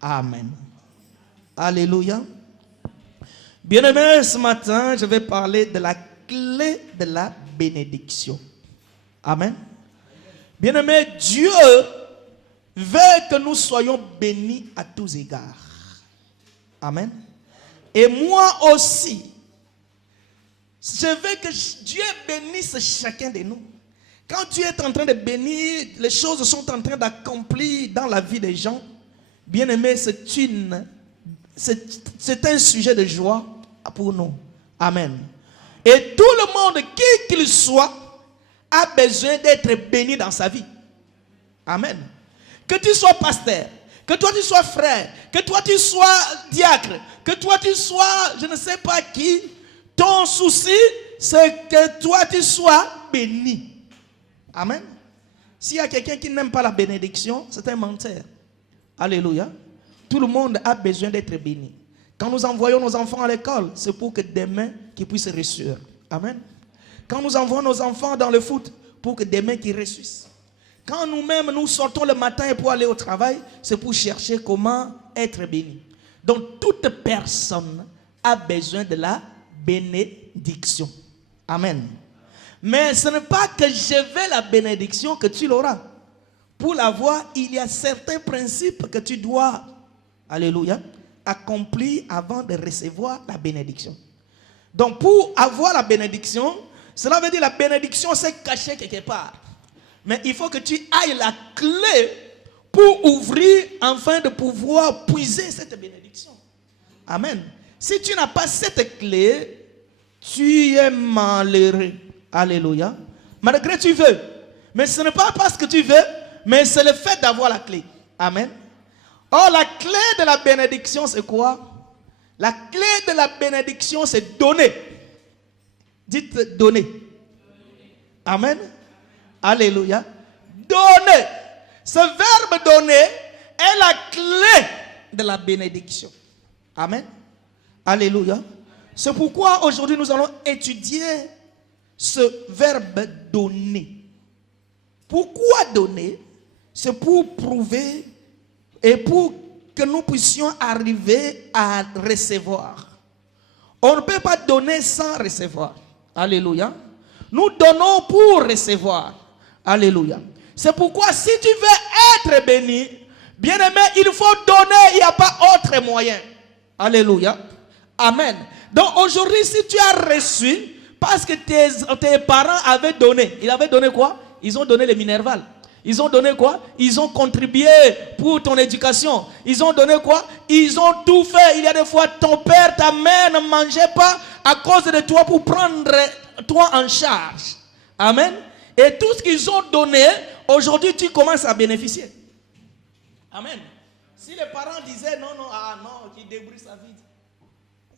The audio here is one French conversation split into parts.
Amen. Alléluia. Bien-aimés, ce matin, je vais parler de la clé de la bénédiction. Amen. Bien-aimés, Dieu veut que nous soyons bénis à tous égards. Amen. Et moi aussi, je veux que Dieu bénisse chacun de nous. Quand tu es en train de bénir, les choses sont en train d'accomplir dans la vie des gens. Bien-aimés, c'est un sujet de joie pour nous. Amen. Et tout le monde, qui qu'il soit, a besoin d'être béni dans sa vie. Amen. Que tu sois pasteur, que toi tu sois frère, que toi tu sois diacre, que toi tu sois je ne sais pas qui, ton souci c'est que toi tu sois béni. Amen. S'il y a quelqu'un qui n'aime pas la bénédiction, c'est un menteur. Alléluia. Tout le monde a besoin d'être béni. Quand nous envoyons nos enfants à l'école, c'est pour que demain qu'ils puissent réussir. Amen. Quand nous envoyons nos enfants dans le foot, pour que demain qu'ils réussissent. Quand nous-mêmes nous sortons le matin pour aller au travail, c'est pour chercher comment être béni. Donc toute personne a besoin de la bénédiction. Amen. Mais ce n'est pas que je veux la bénédiction que tu l'auras. Pour l'avoir, il y a certains principes que tu dois, alléluia, accomplir avant de recevoir la bénédiction. Donc pour avoir la bénédiction, cela veut dire la bénédiction c'est caché quelque part. Mais il faut que tu ailles la clé pour ouvrir afin de pouvoir puiser cette bénédiction. Amen. Si tu n'as pas cette clé, tu es malheureux. Alléluia. Malgré tu veux. Mais ce n'est pas parce que tu veux, mais c'est le fait d'avoir la clé. Amen. Or, la clé de la bénédiction, c'est quoi? La clé de la bénédiction, c'est donner. Dites donner. Amen. Alléluia. Donner. Ce verbe donner est la clé de la bénédiction. Amen. Alléluia. C'est pourquoi aujourd'hui nous allons étudier ce verbe donner. Pourquoi donner? C'est pour prouver et pour que nous puissions arriver à recevoir. On ne peut pas donner sans recevoir. Alléluia. Nous donnons pour recevoir. Alléluia. C'est pourquoi si tu veux être béni, bien-aimé, il faut donner, il n'y a pas autre moyen. Alléluia. Amen. Donc aujourd'hui, si tu as reçu, parce que tes parents avaient donné, ils avaient donné quoi? Ils ont donné les Minerval. Ils ont donné quoi? Ils ont contribué pour ton éducation. Ils ont donné quoi? Ils ont tout fait. Il y a des fois, ton père, ta mère ne mangeaient pas à cause de toi pour prendre toi en charge. Amen. Et tout ce qu'ils ont donné, aujourd'hui, tu commences à bénéficier. Amen. Si les parents disaient non, qu'il débrouille sa vie,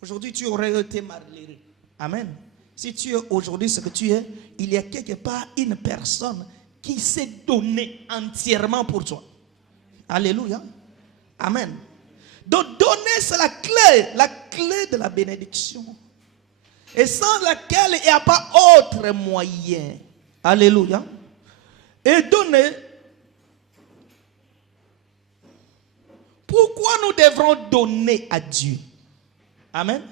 aujourd'hui, tu aurais été malheureux. Amen. Si tu es aujourd'hui ce que tu es, il y a quelque part une personne qui s'est donnée entièrement pour toi. Alléluia. Amen. Donc donner, c'est la clé de la bénédiction. Et sans laquelle il n'y a pas autre moyen. Alléluia. Et donner. Pourquoi nous devrons donner à Dieu? Amen.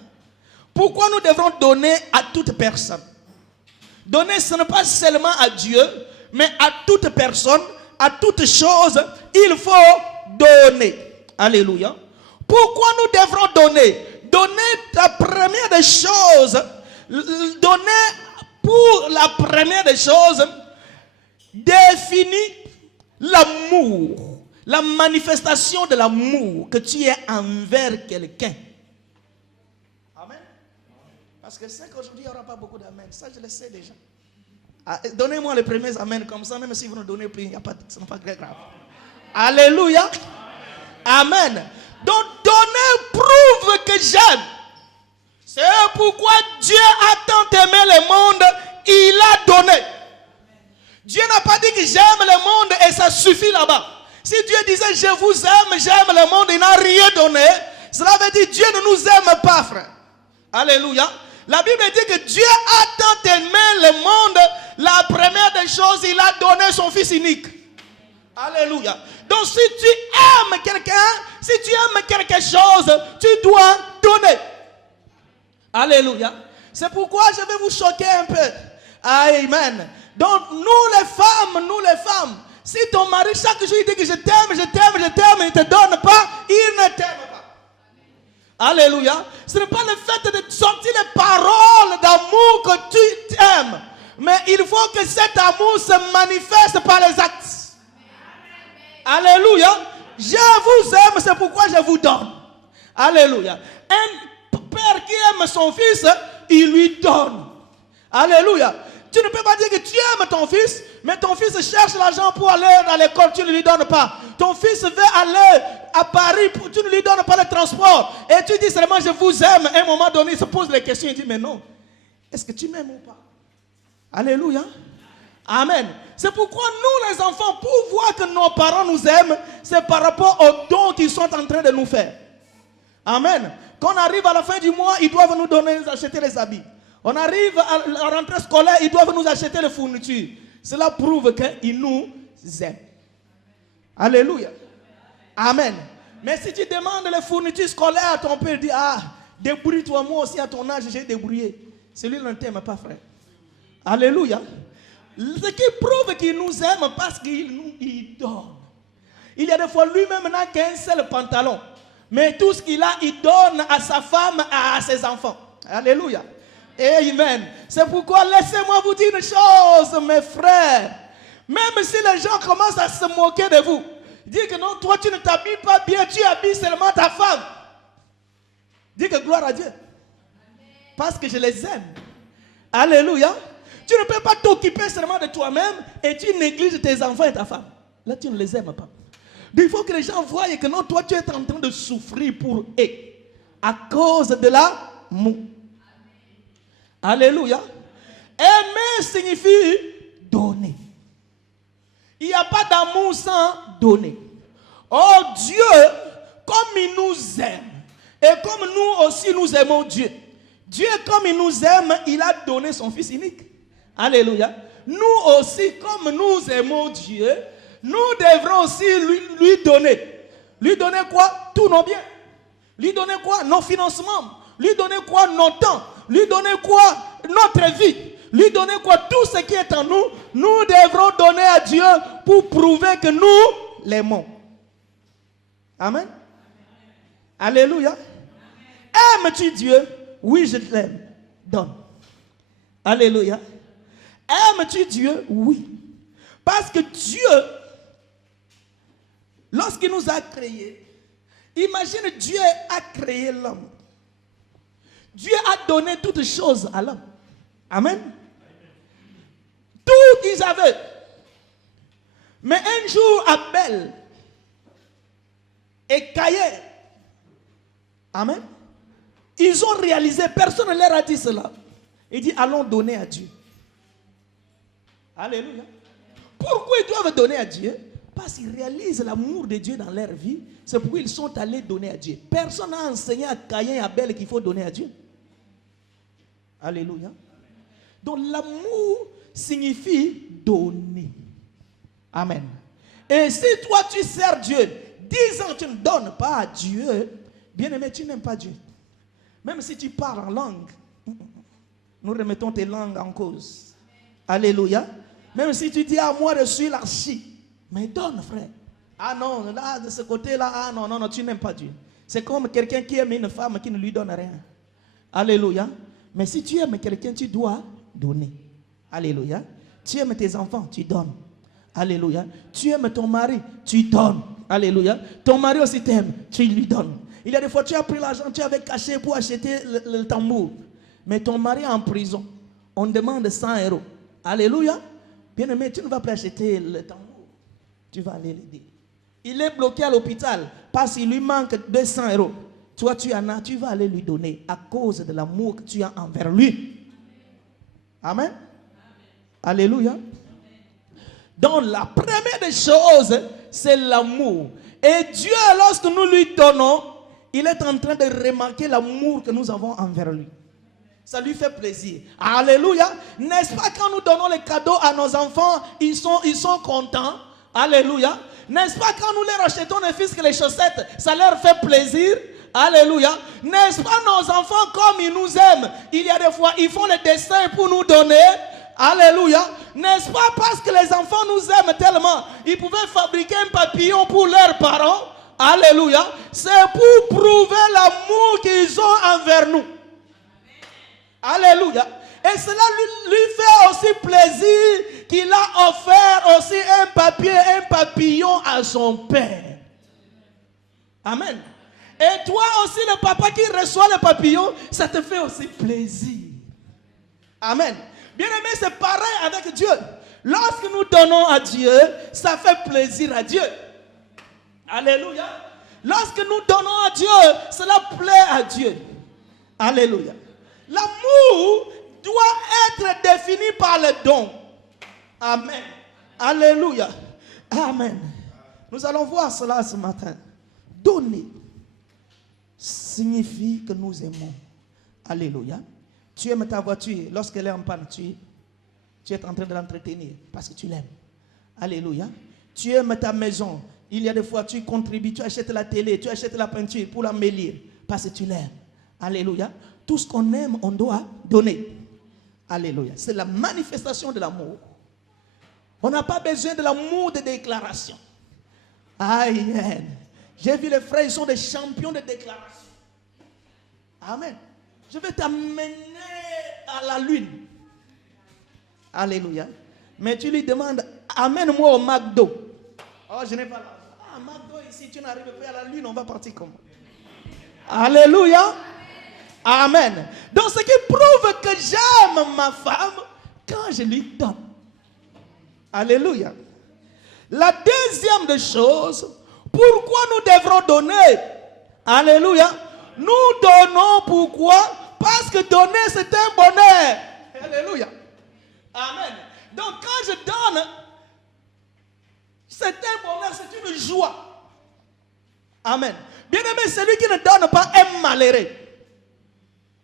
Pourquoi nous devrons donner à toute personne? Donner, ce n'est pas seulement à Dieu, mais à toute personne, à toute chose, il faut donner. Alléluia. Pourquoi nous devrons donner? Donner la première des choses, donner pour la première des choses, définit l'amour, la manifestation de l'amour que tu es envers quelqu'un. Amen. Parce que c'est qu'aujourd'hui, il n'y aura pas beaucoup d'amen. Ça, je le sais déjà. Ah, donnez-moi les premiers amen comme ça, même si vous ne donnez plus, il n'y a pas, ce n'est pas très grave. Alléluia. Amen. Donc, donner prouve que j'aime. C'est pourquoi Dieu a tant aimé le monde, il a donné. Dieu n'a pas dit que j'aime le monde et ça suffit là-bas. Si Dieu disait je vous aime, j'aime le monde, il n'a rien donné, cela veut dire Dieu ne nous aime pas, frère. Alléluia. La Bible dit que Dieu a tant aimé le monde, la première des choses, il a donné son Fils unique. Alléluia. Donc si tu aimes quelqu'un, si tu aimes quelque chose, tu dois donner. Alléluia. C'est pourquoi je vais vous choquer un peu. Amen. Donc nous les femmes, si ton mari chaque jour il dit que je t'aime, il ne te donne pas, il ne t'aime pas. Alléluia. Ce n'est pas le fait de sortir les paroles d'amour que tu aimes, mais il faut que cet amour se manifeste par les actes. Alléluia. Je vous aime, c'est pourquoi je vous donne. Alléluia. Un père qui aime son fils, il lui donne. Alléluia. Tu ne peux pas dire que tu aimes ton fils, mais ton fils cherche l'argent pour aller à l'école, tu ne lui donnes pas. Ton fils veut aller à Paris, tu ne lui donnes pas le transport. Et tu dis seulement je vous aime. À un moment donné, il se pose les questions, il dit mais non, est-ce que tu m'aimes ou pas? Alléluia. Amen. C'est pourquoi nous les enfants, pour voir que nos parents nous aiment, c'est par rapport aux dons qu'ils sont en train de nous faire. Amen. Quand on arrive à la fin du mois, ils doivent nous donner, nous acheter les habits. On arrive à la rentrée scolaire, ils doivent nous acheter les fournitures. Cela prouve qu'ils nous aiment. Alléluia. Amen. Mais si tu demandes les fournitures scolaires, ton père dit, ah, débrouille-toi, moi aussi à ton âge, j'ai débrouillé. Celui-là ne t'aime pas, frère. Alléluia. Ce qui prouve qu'il nous aime parce qu'il nous donne. Il y a des fois, lui-même n'a qu'un seul pantalon. Mais tout ce qu'il a, il donne à sa femme, à ses enfants. Alléluia. Amen. C'est pourquoi laissez-moi vous dire une chose, mes frères. Même si les gens commencent à se moquer de vous, dis que non, toi tu ne t'habilles pas bien, tu habilles seulement ta femme. Dis que gloire à Dieu. Parce que je les aime. Alléluia. Tu ne peux pas t'occuper seulement de toi-même et tu négliges tes enfants et ta femme. Là, tu ne les aimes pas. Donc, il faut que les gens voient que non, toi, tu es en train de souffrir pour eux à cause de l'amour. Alléluia. Aimer signifie donner. Il n'y a pas d'amour sans donner. Oh Dieu, comme il nous aime, et comme nous aussi nous aimons Dieu. Dieu, comme il nous aime, il a donné son Fils unique. Alléluia. Nous aussi, comme nous aimons Dieu, nous devrons aussi lui donner. Lui donner quoi? Tous nos biens. Lui donner quoi? Nos financements. Lui donner quoi? Nos temps. Lui donner quoi? Notre vie. Lui donner quoi? Tout ce qui est en nous, nous devrons donner à Dieu pour prouver que nous l'aimons. Amen. Alléluia. Aimes-tu Dieu? Oui, je l'aime. Donne. Alléluia. Aimes-tu Dieu? Oui. Parce que Dieu, lorsqu'il nous a créés, imagine Dieu a créé l'homme. Dieu a donné toutes choses à l'homme. Amen. Tout ils avaient. Mais un jour, Abel et Caïn, amen, ils ont réalisé, personne ne leur a dit cela. Il dit, allons donner à Dieu. Alléluia. Pourquoi ils doivent donner à Dieu? Parce qu'ils réalisent l'amour de Dieu dans leur vie. C'est pourquoi ils sont allés donner à Dieu. Personne n'a enseigné à Caïn et Abel qu'il faut donner à Dieu. Alléluia. Donc l'amour signifie donner. Amen. Et si toi tu sers Dieu, 10 ans tu ne donnes pas à Dieu, bien aimé, tu n'aimes pas Dieu. Même si tu parles en langue, nous remettons tes langues en cause. Alléluia. Même si tu dis à moi je suis l'archi, mais donne frère. Ah non, là de ce côté-là, ah non, non, non, tu n'aimes pas Dieu. C'est comme quelqu'un qui aime une femme qui ne lui donne rien. Alléluia. Mais si tu aimes quelqu'un, tu dois donner. Alléluia. Tu aimes tes enfants, tu donnes. Alléluia. Tu aimes ton mari, tu donnes. Alléluia. Ton mari aussi t'aime, tu lui donnes. Il y a des fois, tu as pris l'argent, tu avais caché pour acheter le tambour. Mais ton mari est en prison. On demande 100 €. Alléluia. Bien-aimé, tu ne vas pas acheter le tambour. Tu vas aller l'aider. Il est bloqué à l'hôpital parce qu'il lui manque 200 €. Toi, tu en as, tu vas aller lui donner à cause de l'amour que tu as envers lui. Amen. Alléluia. Donc, la première des choses, c'est l'amour. Et Dieu, lorsque nous lui donnons, il est en train de remarquer l'amour que nous avons envers lui. Ça lui fait plaisir. Alléluia. N'est-ce pas quand nous donnons les cadeaux à nos enfants, ils sont contents. Alléluia. N'est-ce pas quand nous leur achetons des fils que les chaussettes, ça leur fait plaisir? Alléluia. N'est-ce pas nos enfants comme ils nous aiment? Il y a des fois, ils font les dessins pour nous donner. Alléluia. N'est-ce pas parce que les enfants nous aiment tellement, ils pouvaient fabriquer un papillon pour leurs parents? Alléluia. C'est pour prouver l'amour qu'ils ont envers nous. Alléluia. Et cela lui fait aussi plaisir qu'il a offert aussi un papillon à son père. Amen. Et toi aussi, le papa qui reçoit le papillon, ça te fait aussi plaisir. Amen. Bien aimé, c'est pareil avec Dieu. Lorsque nous donnons à Dieu, ça fait plaisir à Dieu. Alléluia. Lorsque nous donnons à Dieu, cela plaît à Dieu. Alléluia. L'amour doit être défini par le don. Amen. Alléluia. Amen. Nous allons voir cela ce matin. Donner signifie que nous aimons. Alléluia. Tu aimes ta voiture, lorsqu'elle est en panne, tu es en train de l'entretenir parce que tu l'aimes. Alléluia. Tu aimes ta maison. Il y a des fois, tu contribues, tu achètes la télé, tu achètes la peinture pour l'embellir parce que tu l'aimes. Alléluia. Tout ce qu'on aime, on doit donner. Alléluia. C'est la manifestation de l'amour. On n'a pas besoin de l'amour de déclaration. Amen. J'ai vu les frères, ils sont des champions de déclaration. Amen. Je vais t'amener à la lune. Alléluia. Mais tu lui demandes, amène-moi au McDo. Oh, je n'ai pas l'argent. Ah, McDo ici, tu n'arrives pas à la lune, on va partir comment? Alléluia. Amen. Donc ce qui prouve que j'aime ma femme quand je lui donne. Alléluia. La deuxième des choses, pourquoi nous devrons donner? Alléluia. Nous donnons pourquoi? Parce que donner c'est un bonheur. Alléluia. Amen. Donc quand je donne, c'est un bonheur, c'est une joie. Amen. Bien aimé, celui qui ne donne pas est malheureux.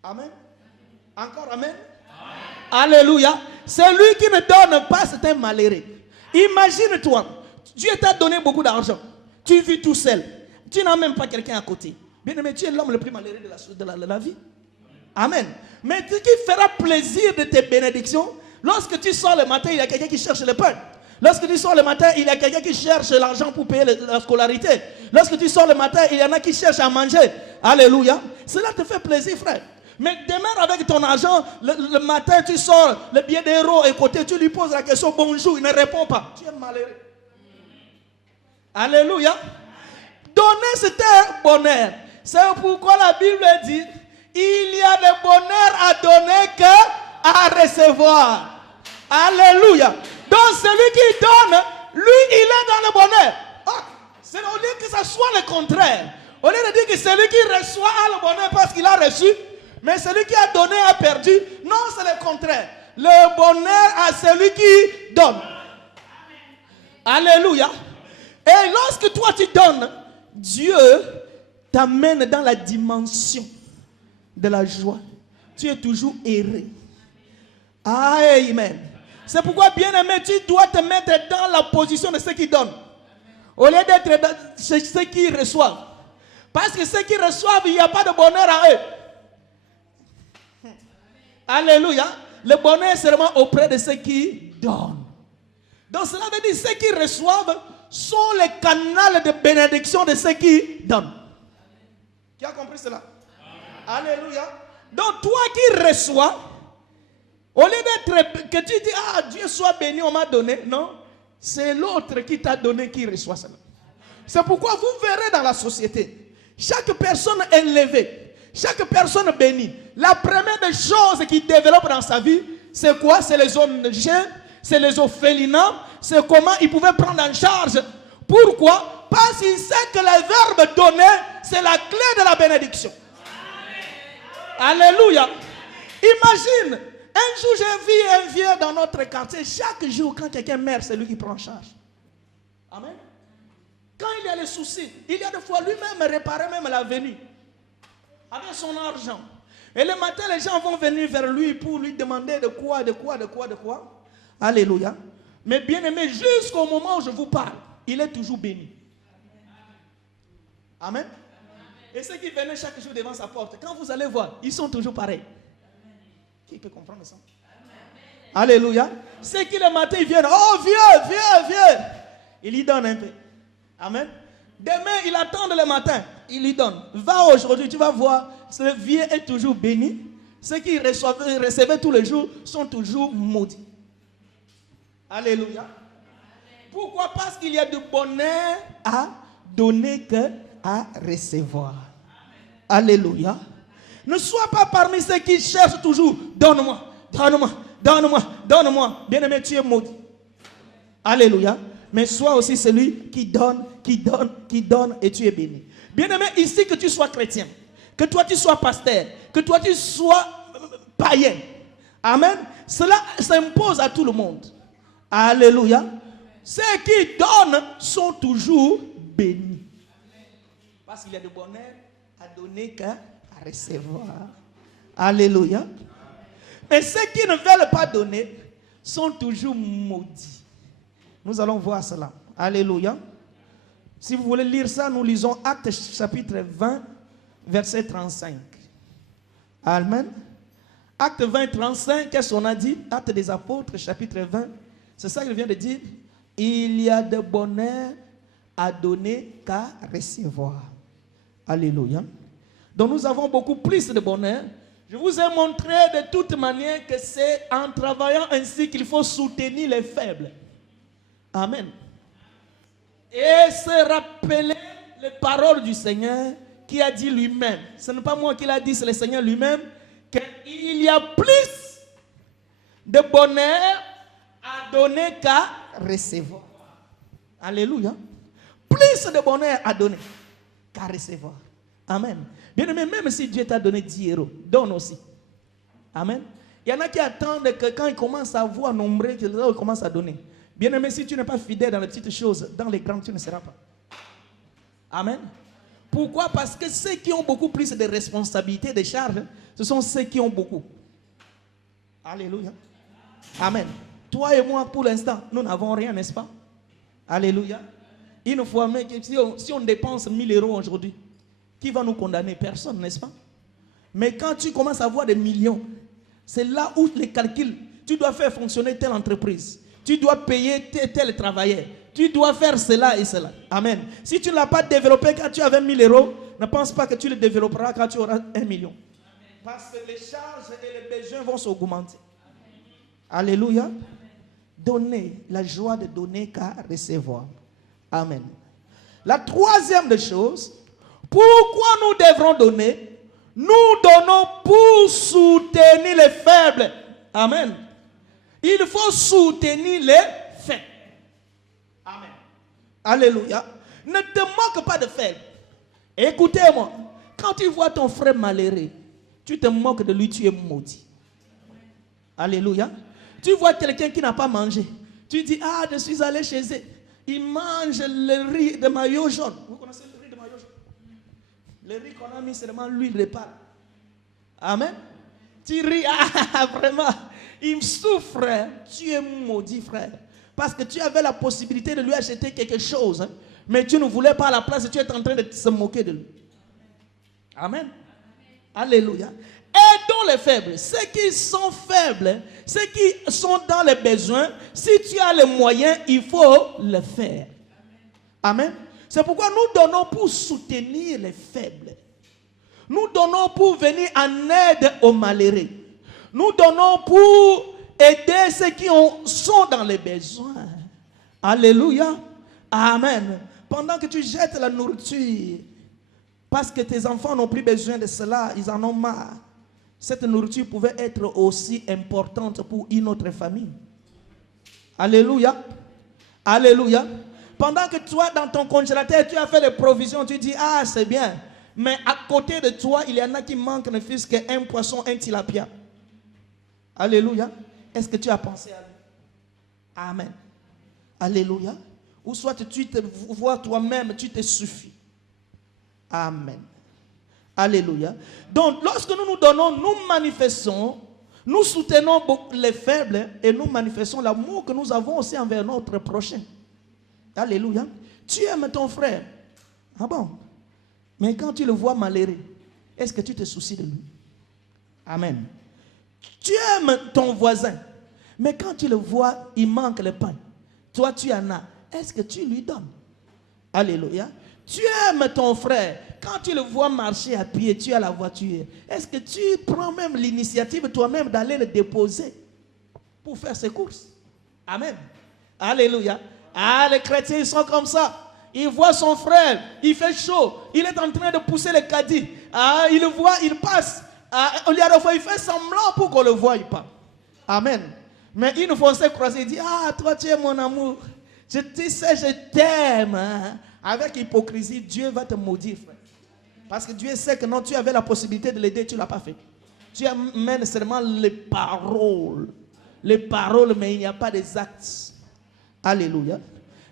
Amen. Encore amen. Alléluia. Celui qui ne donne pas, c'est un malheureux. Imagine-toi, Dieu t'a donné beaucoup d'argent. Tu vis tout seul. Tu n'as même pas quelqu'un à côté. Bien aimé, tu es l'homme le plus malheureux de la vie. Amen. Mais ce qui fera plaisir de tes bénédictions, lorsque tu sors le matin, il y a quelqu'un qui cherche le pain. Lorsque tu sors le matin, il y a quelqu'un qui cherche l'argent pour payer la scolarité. Lorsque tu sors le matin, il y en a qui cherchent à manger. Alléluia. Cela te fait plaisir, frère. Mais demain, avec ton argent, le matin, tu sors, le billet d'euro est côté, tu lui poses la question, bonjour, il ne répond pas. Tu es malheureux. Alléluia. Donner, c'est un bonheur. C'est pourquoi la Bible dit, il y a de bonheur à donner qu'à recevoir. Alléluia. Donc celui qui donne, lui, il est dans le bonheur. C'est au lieu que ça soit le contraire. Au lieu de dire que celui qui reçoit a le bonheur parce qu'il a reçu, mais celui qui a donné a perdu. Non, c'est le contraire. Le bonheur à celui qui donne. Alléluia. Et lorsque toi tu donnes, Dieu t'amène dans la dimension de la joie. Tu es toujours heureux. Amen. C'est pourquoi, bien aimé, tu dois te mettre dans la position de ceux qui donnent. Au lieu d'être dans ceux qui reçoivent. Parce que ceux qui reçoivent, il n'y a pas de bonheur à eux. Alléluia. Le bonheur est seulement auprès de ceux qui donnent. Donc cela veut dire que ceux qui reçoivent sont les canaux de bénédiction de ceux qui donnent. Qui a compris cela? Amen. Alléluia. Donc toi qui reçois, au lieu d'être que tu dis, ah Dieu soit béni, on m'a donné. Non, c'est l'autre qui t'a donné qui reçoit cela. C'est pourquoi vous verrez dans la société, chaque personne élevée, chaque personne bénie, la première des choses qui développe dans sa vie, c'est quoi? C'est les hommes jeunes, c'est les orphelinats, c'est comment ils pouvaient prendre en charge. Pourquoi? Parce qu'ils savent que le verbe donner, c'est la clé de la bénédiction. Amen. Alléluia. Imagine, un jour j'ai vu un vieux dans notre quartier, chaque jour quand quelqu'un meurt, c'est lui qui prend en charge. Amen. Quand il y a les soucis, il y a des fois lui-même réparer même la venue. Avec son argent. Et le matin, les gens vont venir vers lui pour lui demander de quoi. Alléluia. Mais bien aimé, jusqu'au moment où je vous parle, il est toujours béni. Amen. Et ceux qui venaient chaque jour devant sa porte, quand vous allez voir, ils sont toujours pareils. Qui peut comprendre ça? Alléluia. Ceux qui le matin ils viennent, oh viens. Il lui donne un peu. Amen. Demain, il attend le matin, il lui donne. Va aujourd'hui, tu vas voir, ce vieux est toujours béni. Ceux qui recevaient tous les jours sont toujours maudits. Alléluia. Pourquoi? Parce qu'il y a du bonheur à donner que à recevoir. Alléluia. Ne sois pas parmi ceux qui cherchent toujours, donne-moi. Bien-aimé, tu es maudit. Alléluia. Mais sois aussi celui qui donne et tu es béni. Bien-aimé, ici que tu sois chrétien, que toi tu sois pasteur, que toi tu sois païen. Amen. Cela s'impose à tout le monde. Alléluia. Ceux qui donnent sont toujours bénis. Parce qu'il y a du bonheur à donner qu'à recevoir. Alléluia. Mais ceux qui ne veulent pas donner sont toujours maudits. Nous allons voir cela. Alléluia. Si vous voulez lire ça, nous lisons Actes chapitre 20, verset 35. Amen. Acte 20, 35, qu'est-ce qu'on a dit? Acte des apôtres, chapitre 20. C'est ça qu'il vient de dire. Il y a de bonheur à donner qu'à recevoir. Alléluia. Donc nous avons beaucoup plus de bonheur. Je vous ai montré de toute manière que c'est en travaillant ainsi qu'il faut soutenir les faibles. Amen. Et se rappeler les paroles du Seigneur qui a dit lui-même. Ce n'est pas moi qui l'a dit, c'est le Seigneur lui-même. Qu'il y a plus de bonheur à donner qu'à recevoir. Alléluia. Plus de bonheur à donner qu'à recevoir. Amen. Bien aimé, même si Dieu t'a donné 10 euros, donne aussi. Amen. Il y en a qui attendent que quand ils commencent à voir nombrer, qu'ils commencent à donner. Bien aimé, si tu n'es pas fidèle dans les petites choses, dans les grandes, tu ne seras pas. Amen. Pourquoi? Parce que ceux qui ont beaucoup plus de responsabilités, de charges, ce sont ceux qui ont beaucoup. Alléluia. Amen. Toi et moi, pour l'instant, nous n'avons rien, n'est-ce pas? Alléluia. Une fois, mais si on dépense 1000 euros aujourd'hui, qui va nous condamner? Personne, n'est-ce pas? Mais quand tu commences à avoir des millions, c'est là où les calculs, tu dois faire fonctionner telle entreprise, tu dois payer tel travailleur, tu dois faire cela et cela. Amen. Si tu ne l'as pas développé quand tu avais 1000 euros, ne pense pas que tu le développeras quand tu auras 1 million. Parce que les charges et les besoins vont s'augmenter. Alléluia. Donner, la joie de donner qu'à recevoir. Amen. La troisième des choses, pourquoi nous devrons donner? Nous donnons pour soutenir les faibles. Amen. Il faut soutenir les faibles. Amen. Alléluia. Ne te moque pas de faibles. Écoutez-moi. Quand tu vois ton frère malheureux, tu te moques de lui, tu es maudit. Alléluia. Tu vois quelqu'un qui n'a pas mangé. Tu dis, ah, je suis allé chez eux. Il mange le riz de maillot jaune. Vous connaissez le riz de maillot jaune? Le riz qu'on a mis seulement l'huile de palme. Amen. Tu ris, ah, vraiment. Il souffre. Tu es maudit, frère. Parce que tu avais la possibilité de lui acheter quelque chose. Hein, mais tu ne voulais pas à la place. Tu es en train de se moquer de lui. Amen. Alléluia. Aidons les faibles. Ceux qui sont faibles, ceux qui sont dans les besoins, si tu as les moyens, il faut le faire. Amen. C'est pourquoi nous donnons pour soutenir les faibles. Nous donnons pour venir en aide aux malheureux. Nous donnons pour aider ceux qui sont dans les besoins. Alléluia. Amen. Pendant que tu jettes la nourriture, parce que tes enfants n'ont plus besoin de cela, ils en ont marre. Cette nourriture pouvait être aussi importante pour une autre famille. Alléluia. Alléluia. Pendant que toi, dans ton congélateur, tu as fait des provisions, tu dis, ah, c'est bien. Mais à côté de toi, il y en a qui manquent ne fût-ce qu'un poisson, un tilapia. Alléluia. Est-ce que tu as pensé à lui? Amen. Alléluia. Ou soit tu te vois toi-même, tu te suffis. Amen. Alléluia. Donc, lorsque nous nous donnons, nous manifestons Nous soutenons les faibles et nous manifestons l'amour que nous avons aussi envers notre prochain. Alléluia. Tu aimes ton frère. Ah bon? Mais quand tu le vois malheureux, est-ce que tu te soucies de lui? Amen. Tu aimes ton voisin. Mais quand tu le vois, il manque le pain. Toi, tu en as. Est-ce que tu lui donnes? Alléluia. Tu aimes ton frère. Quand tu le vois marcher à pied, tu as la voiture. Est-ce que tu prends même l'initiative toi-même d'aller le déposer pour faire ses courses? Amen. Alléluia. Ah, les chrétiens, ils sont comme ça. Il voit son frère, il fait chaud. Il est en train de pousser le caddie. Ah, il le voit, il passe. Ah, il fait semblant pour qu'on le voie pas. Amen. Mais une fois on s'est croisé, il dit, ah, toi tu es mon amour. Tu sais, je t'aime. Hein? Avec hypocrisie, Dieu va te maudire, frère. Parce que Dieu sait que non, tu avais la possibilité de l'aider, tu ne l'as pas fait. Tu amènes seulement les paroles. Les paroles, mais il n'y a pas des actes. Alléluia.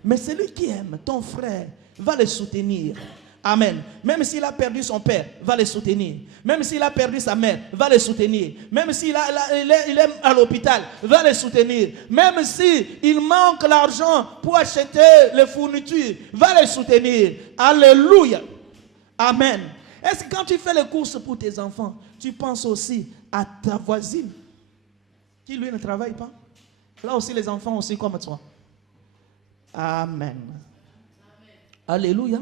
Mais celui qui aime ton frère va le soutenir. Amen. Même s'il a perdu son père, va le soutenir. Même s'il a perdu sa mère, va le soutenir. Même s'il est à l'hôpital, va le soutenir. Même s'il manque l'argent pour acheter les fournitures, va le soutenir. Alléluia. Amen. Est-ce que quand tu fais les courses pour tes enfants, tu penses aussi à ta voisine qui lui ne travaille pas? Là aussi les enfants aussi comme toi. Amen. Alléluia.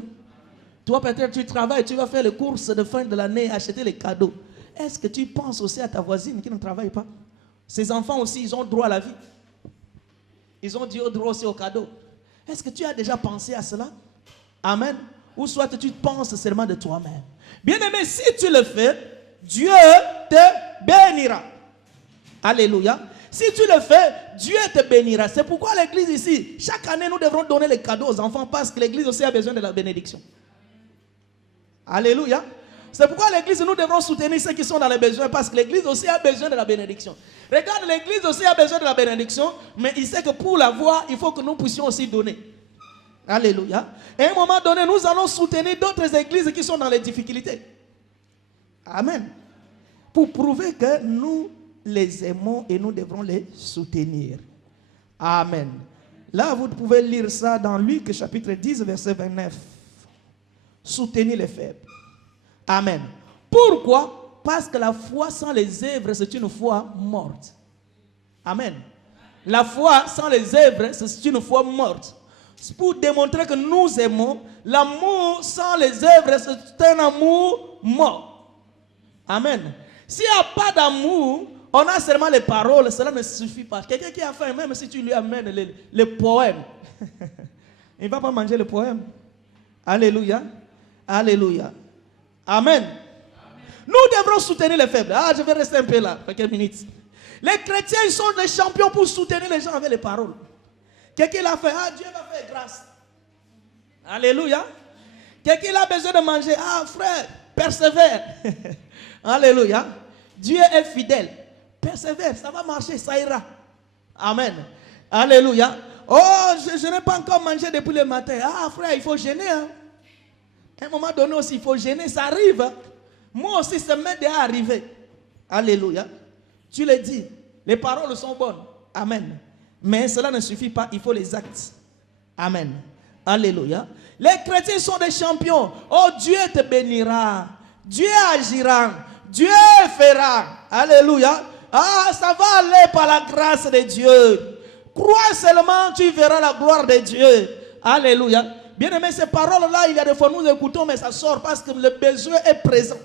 Toi peut-être tu travailles, tu vas faire les courses de fin de l'année, acheter les cadeaux. Est-ce que tu penses aussi à ta voisine qui ne travaille pas? Ces enfants aussi, ils ont droit à la vie. Ils ont droit aussi aux cadeaux. Est-ce que tu as déjà pensé à cela? Amen. Ou soit tu penses seulement de toi-même. Bien-aimé, si tu le fais, Dieu te bénira. Alléluia. Si tu le fais, Dieu te bénira. C'est pourquoi l'église ici, chaque année, nous devrons donner les cadeaux aux enfants parce que l'église aussi a besoin de la bénédiction. Alléluia. C'est pourquoi l'église, nous devrons soutenir ceux qui sont dans les besoins parce que l'église aussi a besoin de la bénédiction. Regarde, l'église aussi a besoin de la bénédiction, mais il sait que pour l'avoir, il faut que nous puissions aussi donner. Alléluia. Et à un moment donné, nous allons soutenir d'autres églises qui sont dans les difficultés. Amen. Pour prouver que nous les aimons et nous devrons les soutenir. Amen. Là, vous pouvez lire ça dans Luc chapitre 10, verset 29. Soutenir les faibles. Amen. Pourquoi? Parce que la foi sans les œuvres, c'est une foi morte. Amen. La foi sans les œuvres, c'est une foi morte. C'est pour démontrer que nous aimons. L'amour sans les œuvres, c'est un amour mort. Amen. S'il n'y a pas d'amour, on a seulement les paroles, cela ne suffit pas. Quelqu'un qui a faim, même si tu lui amènes les poèmes, il ne va pas manger le poème. Alléluia. Alléluia. Amen. Amen. Nous devrons soutenir les faibles. Ah, je vais rester un peu là, quelques minutes. Les chrétiens, ils sont des champions pour soutenir les gens avec les paroles. Quelqu'un l'a fait, ah, Dieu va faire grâce. Alléluia. Quelqu'un a besoin de manger, ah, frère, persévère. Alléluia. Dieu est fidèle. Persévère, ça va marcher, ça ira. Amen. Alléluia. Oh, je n'ai pas encore mangé depuis le matin. Ah, frère, il faut gêner. Hein? À un moment donné aussi, il faut gêner, ça arrive. Hein? Moi aussi, ça m'est déjà arrivé. Alléluia. Tu le dis, les paroles sont bonnes. Amen. Mais cela ne suffit pas, il faut les actes. Amen. Alléluia. Les chrétiens sont des champions. Oh, Dieu te bénira. Dieu agira. Dieu fera. Alléluia. Ah, ça va aller par la grâce de Dieu. Crois seulement, tu verras la gloire de Dieu. Alléluia. Bien aimé, ces paroles-là, il y a des fois nous écoutons, mais ça sort parce que le besoin est présent.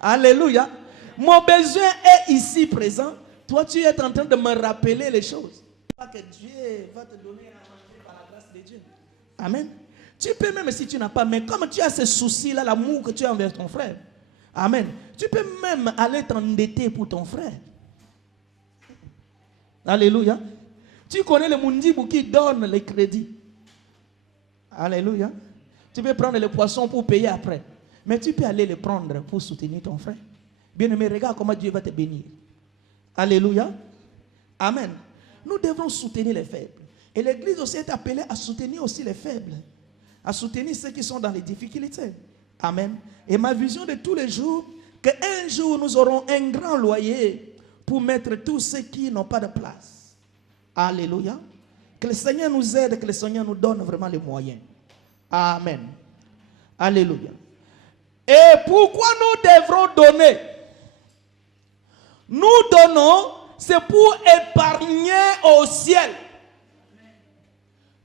Alléluia. Mon besoin est ici présent. Toi, tu es en train de me rappeler les choses. Pas que Dieu va te donner à manger par la grâce de Dieu. Amen. Tu peux même si tu n'as pas, mais comme tu as ce souci-là, l'amour que tu as envers ton frère. Amen. Tu peux même aller t'endetter pour ton frère. Alléluia. Tu connais le Mundibou qui donne les crédits. Alléluia. Tu peux prendre les poissons pour payer après. Mais tu peux aller les prendre pour soutenir ton frère. Bien-aimé, regarde comment Dieu va te bénir. Alléluia. Amen. Nous devons soutenir les faibles. Et l'église aussi est appelée à soutenir aussi les faibles. À soutenir ceux qui sont dans les difficultés. Amen. Et ma vision de tous les jours, qu'un jour nous aurons un grand loyer pour mettre tous ceux qui n'ont pas de place. Alléluia. Que le Seigneur nous aide, que le Seigneur nous donne vraiment les moyens. Amen. Alléluia. Et pourquoi nous devrons donner? Nous donnons, c'est pour épargner au ciel.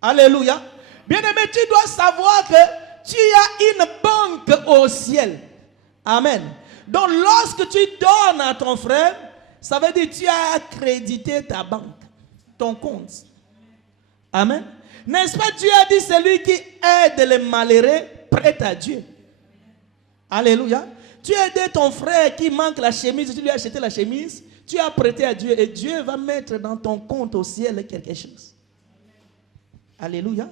Alléluia. Bien-aimé, tu dois savoir que tu as une banque au ciel. Amen. Donc lorsque tu donnes à ton frère, ça veut dire que tu as accrédité ta banque, ton compte. Amen. N'est-ce pas, Dieu a dit, celui qui aide les malheureux prête à Dieu. Alléluia. Tu as aidé ton frère qui manque la chemise, tu lui as acheté la chemise, tu as prêté à Dieu et Dieu va mettre dans ton compte au ciel quelque chose. Alléluia.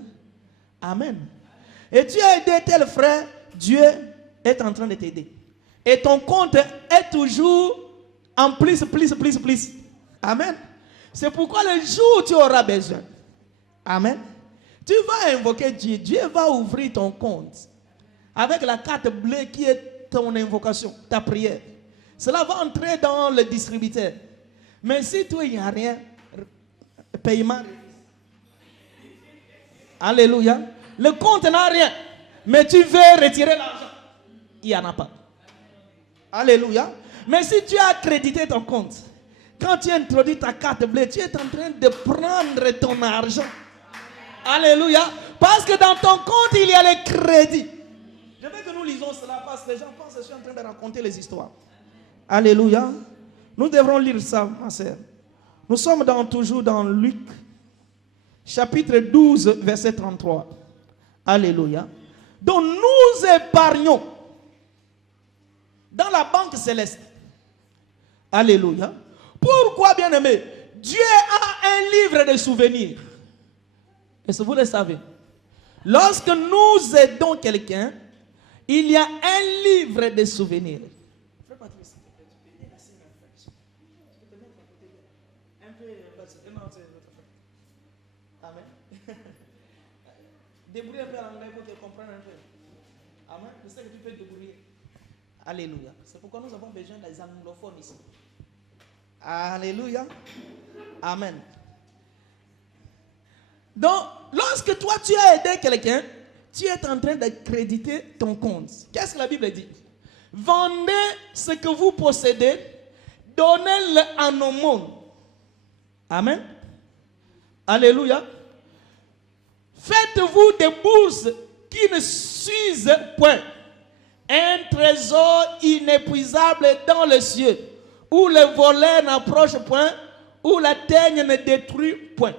Amen. Et tu as aidé tel frère, Dieu est en train de t'aider. Et ton compte est toujours en plus. Amen. C'est pourquoi le jour où tu auras besoin, amen, tu vas invoquer Dieu. Dieu va ouvrir ton compte avec la carte bleue qui est ton invocation, ta prière. Cela va entrer dans le distributeur. Mais si toi, il n'y a rien, paiement. Alléluia. Le compte n'a rien. Mais tu veux retirer l'argent. Il n'y en a pas. Alléluia. Mais si tu as crédité ton compte, quand tu introduis ta carte bleue, tu es en train de prendre ton argent. Alléluia. Parce que dans ton compte, il y a les crédits. Je veux que nous lisons cela parce que les gens pensent que je suis en train de raconter les histoires. Alléluia. Nous devrons lire ça, ma sœur. Nous sommes toujours dans Luc, chapitre 12, verset 33. Alléluia. Donc nous épargnons dans la banque céleste. Alléluia. Pourquoi, bien-aimé? Dieu a un livre de souvenirs. Est-ce que vous le savez? Lorsque nous aidons quelqu'un, il y a un livre de souvenirs. Amen. Débrouille un peu en anglais pour te comprendre un peu. Amen. Je sais que tu peux te débrouiller. Alléluia. C'est pourquoi nous avons besoin des anglophones ici. Alléluia. Amen. Donc, lorsque toi tu as aidé quelqu'un, tu es en train de créditer ton compte. Qu'est-ce que la Bible dit? Vendez ce que vous possédez, donnez-le en aumône. Amen. Alléluia. Faites-vous des bourses qui ne s'usent point, un trésor inépuisable dans les cieux, où le volet n'approche point, où la teigne ne détruit point.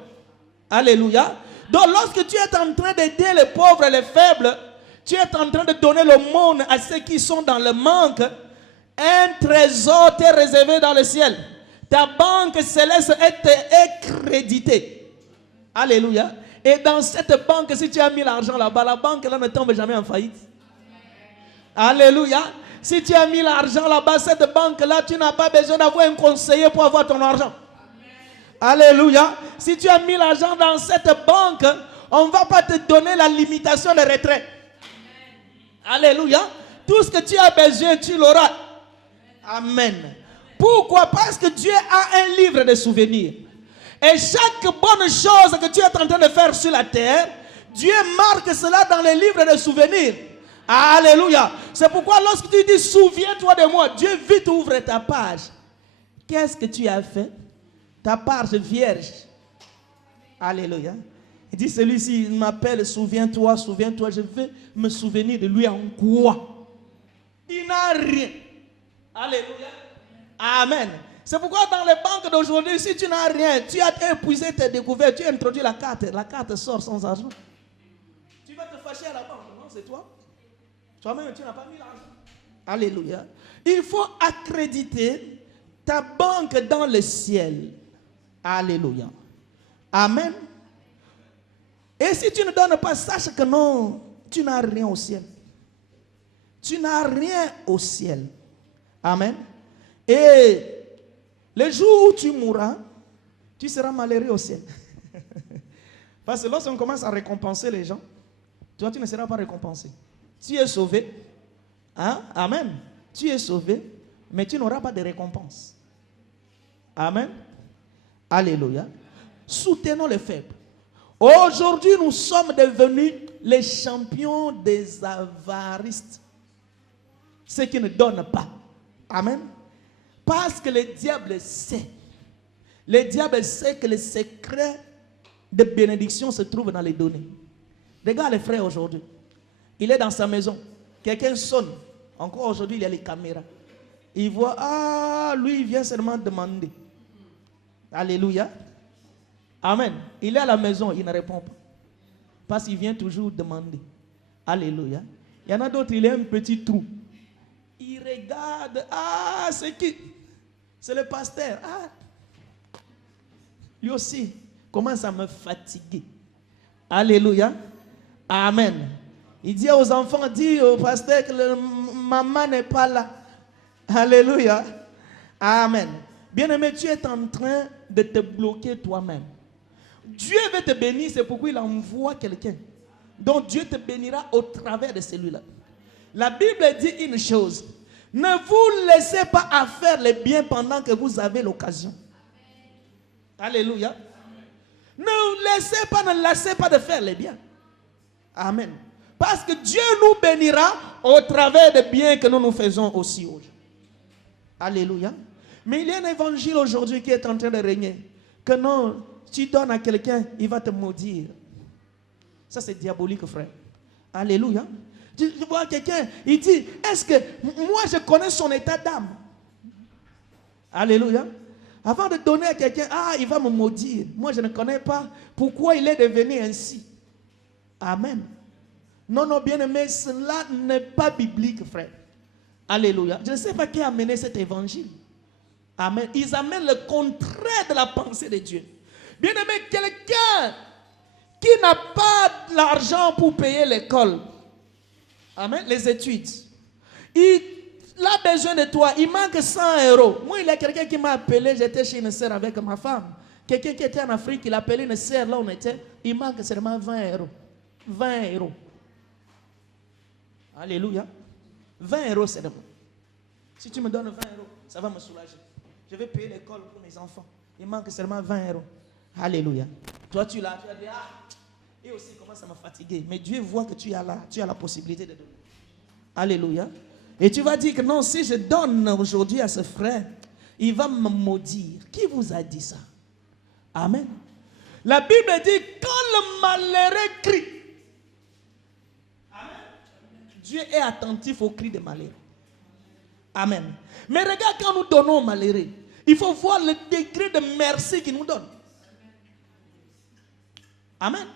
Alléluia. Donc lorsque tu es en train d'aider les pauvres et les faibles, tu es en train de donner l'aumône à ceux qui sont dans le manque, un trésor t'est réservé dans le ciel. Ta banque céleste est créditée. Alléluia. Et dans cette banque, si tu as mis l'argent là-bas, la banque là ne tombe jamais en faillite. Alléluia. Si tu as mis l'argent là-bas, cette banque-là, tu n'as pas besoin d'avoir un conseiller pour avoir ton argent. Alléluia. Si tu as mis l'argent dans cette banque, on ne va pas te donner la limitation de retrait. Alléluia. Tout ce que tu as besoin, tu l'auras. Amen. Pourquoi? Parce que Dieu a un livre de souvenirs. Et chaque bonne chose que tu es en train de faire sur la terre, Dieu marque cela dans les livres de souvenirs. Alléluia. C'est pourquoi lorsque tu dis souviens-toi de moi, Dieu vite ouvre ta page. Qu'est-ce que tu as fait? Ta page vierge. Alléluia. Il dit celui-ci m'appelle souviens-toi, souviens-toi. Je vais me souvenir de lui en quoi? Il n'a rien. Alléluia. Amen. C'est pourquoi dans les banques d'aujourd'hui, si tu n'as rien, tu as épuisé tes découvertes, tu as introduit la carte sort sans argent. Tu vas te fâcher à la banque. Non, c'est toi. Toi-même, tu n'as pas mis l'argent. Alléluia. Il faut accréditer ta banque dans le ciel. Alléluia. Amen. Et si tu ne donnes pas, sache que non, tu n'as rien au ciel. Tu n'as rien au ciel. Amen. Et le jour où tu mourras, tu seras malheureux au ciel. Parce que lorsqu'on commence à récompenser les gens, toi, tu ne seras pas récompensé. Tu es sauvé. Hein? Amen. Tu es sauvé. mais tu n'auras pas de récompense. Amen. Alléluia. Soutenons les faibles. Aujourd'hui, nous sommes devenus les champions des avaristes. Ceux qui ne donnent pas. Amen. Parce que le diable sait. Le diable sait que le secret de bénédiction se trouve dans les données. Regarde les frères aujourd'hui. Il est dans sa maison. Quelqu'un sonne. Encore aujourd'hui, il y a les caméras. Il voit, ah, lui, il vient seulement demander. Alléluia. Amen. Il est à la maison, il ne répond pas. Parce qu'il vient toujours demander. Alléluia. Il y en a d'autres, il a un petit trou. Il regarde, ah, c'est qui? C'est le pasteur. Ah. Lui aussi commence à me fatiguer. Alléluia. Amen. Il dit aux enfants, dit au pasteur que maman n'est pas là. Alléluia. Amen. Bien-aimé, tu es en train de te bloquer toi-même. Dieu veut te bénir, c'est pourquoi il envoie quelqu'un. Donc Dieu te bénira au travers de celui-là. La Bible dit une chose. Ne vous laissez pas à faire le bien pendant que vous avez l'occasion. Alléluia. Ne laissez pas de faire le bien. Amen. Parce que Dieu nous bénira au travers des biens que nous faisons aussi aujourd'hui. Alléluia. Mais il y a un évangile aujourd'hui qui est en train de régner. Que non, tu donnes à quelqu'un, il va te maudire. Ça c'est diabolique, frère. Alléluia. Tu vois quelqu'un, il dit, est-ce que moi je connais son état d'âme? Alléluia. Avant de donner à quelqu'un, ah, il va me maudire. Moi je ne connais pas pourquoi il est devenu ainsi. Amen. Non, non, bien aimé, cela n'est pas biblique, frère. Alléluia. Je ne sais pas qui a amené cet évangile. Amen. Ils amènent le contraire de la pensée de Dieu. Bien aimé, quelqu'un qui n'a pas l'argent pour payer l'école, amen, les études, il a besoin de toi, il manque 100 €. Moi, il y a quelqu'un qui m'a appelé, j'étais chez une sœur avec ma femme. Quelqu'un qui était en Afrique, il a appelé une sœur, là où on était, il manque seulement 20 €. 20 €. Alléluia. 20 € c'est de moi. Si tu me donnes 20 €, ça va me soulager. Je vais payer l'école pour mes enfants. Il manque seulement 20 €. Alléluia. Toi, tu l'as, tu as dit, ah, et aussi commence à me fatiguer. Mais Dieu voit que tu as la possibilité de donner. Alléluia. Et tu vas dire que non, si je donne aujourd'hui à ce frère, il va me maudire. Qui vous a dit ça? Amen. La Bible dit, quand le malheureux crie, amen, Dieu est attentif au cri des malheureux. Amen. Mais regarde, quand nous donnons aux malheureux, il faut voir le degré de merci qu'il nous donne. Amen.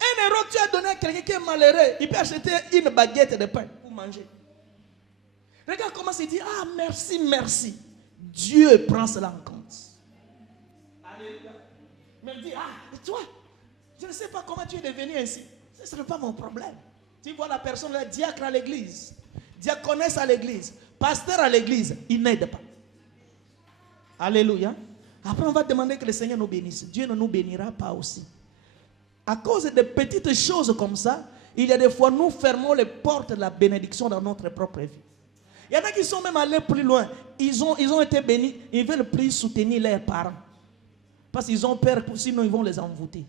1 € que tu as donné à quelqu'un qui est malheureux, il peut acheter une baguette de pain pour manger. Regarde comment il dit, ah merci, merci. Dieu prend cela en compte. Alléluia. Mais il dit, ah, toi, je ne sais pas comment tu es devenu ainsi. Ce n'est pas mon problème. Tu vois la personne, le diacre à l'église, diaconesse à l'église, pasteur à l'église, il n'aide pas. Alléluia. Après, on va demander que le Seigneur nous bénisse. Dieu ne nous bénira pas aussi. À cause de petites choses comme ça, il y a des fois, nous fermons les portes de la bénédiction dans notre propre vie. Il y en a qui sont même allés plus loin. Ils ont été bénis. Ils veulent plus soutenir leurs parents. Parce qu'ils ont peur, sinon ils vont les envoûter.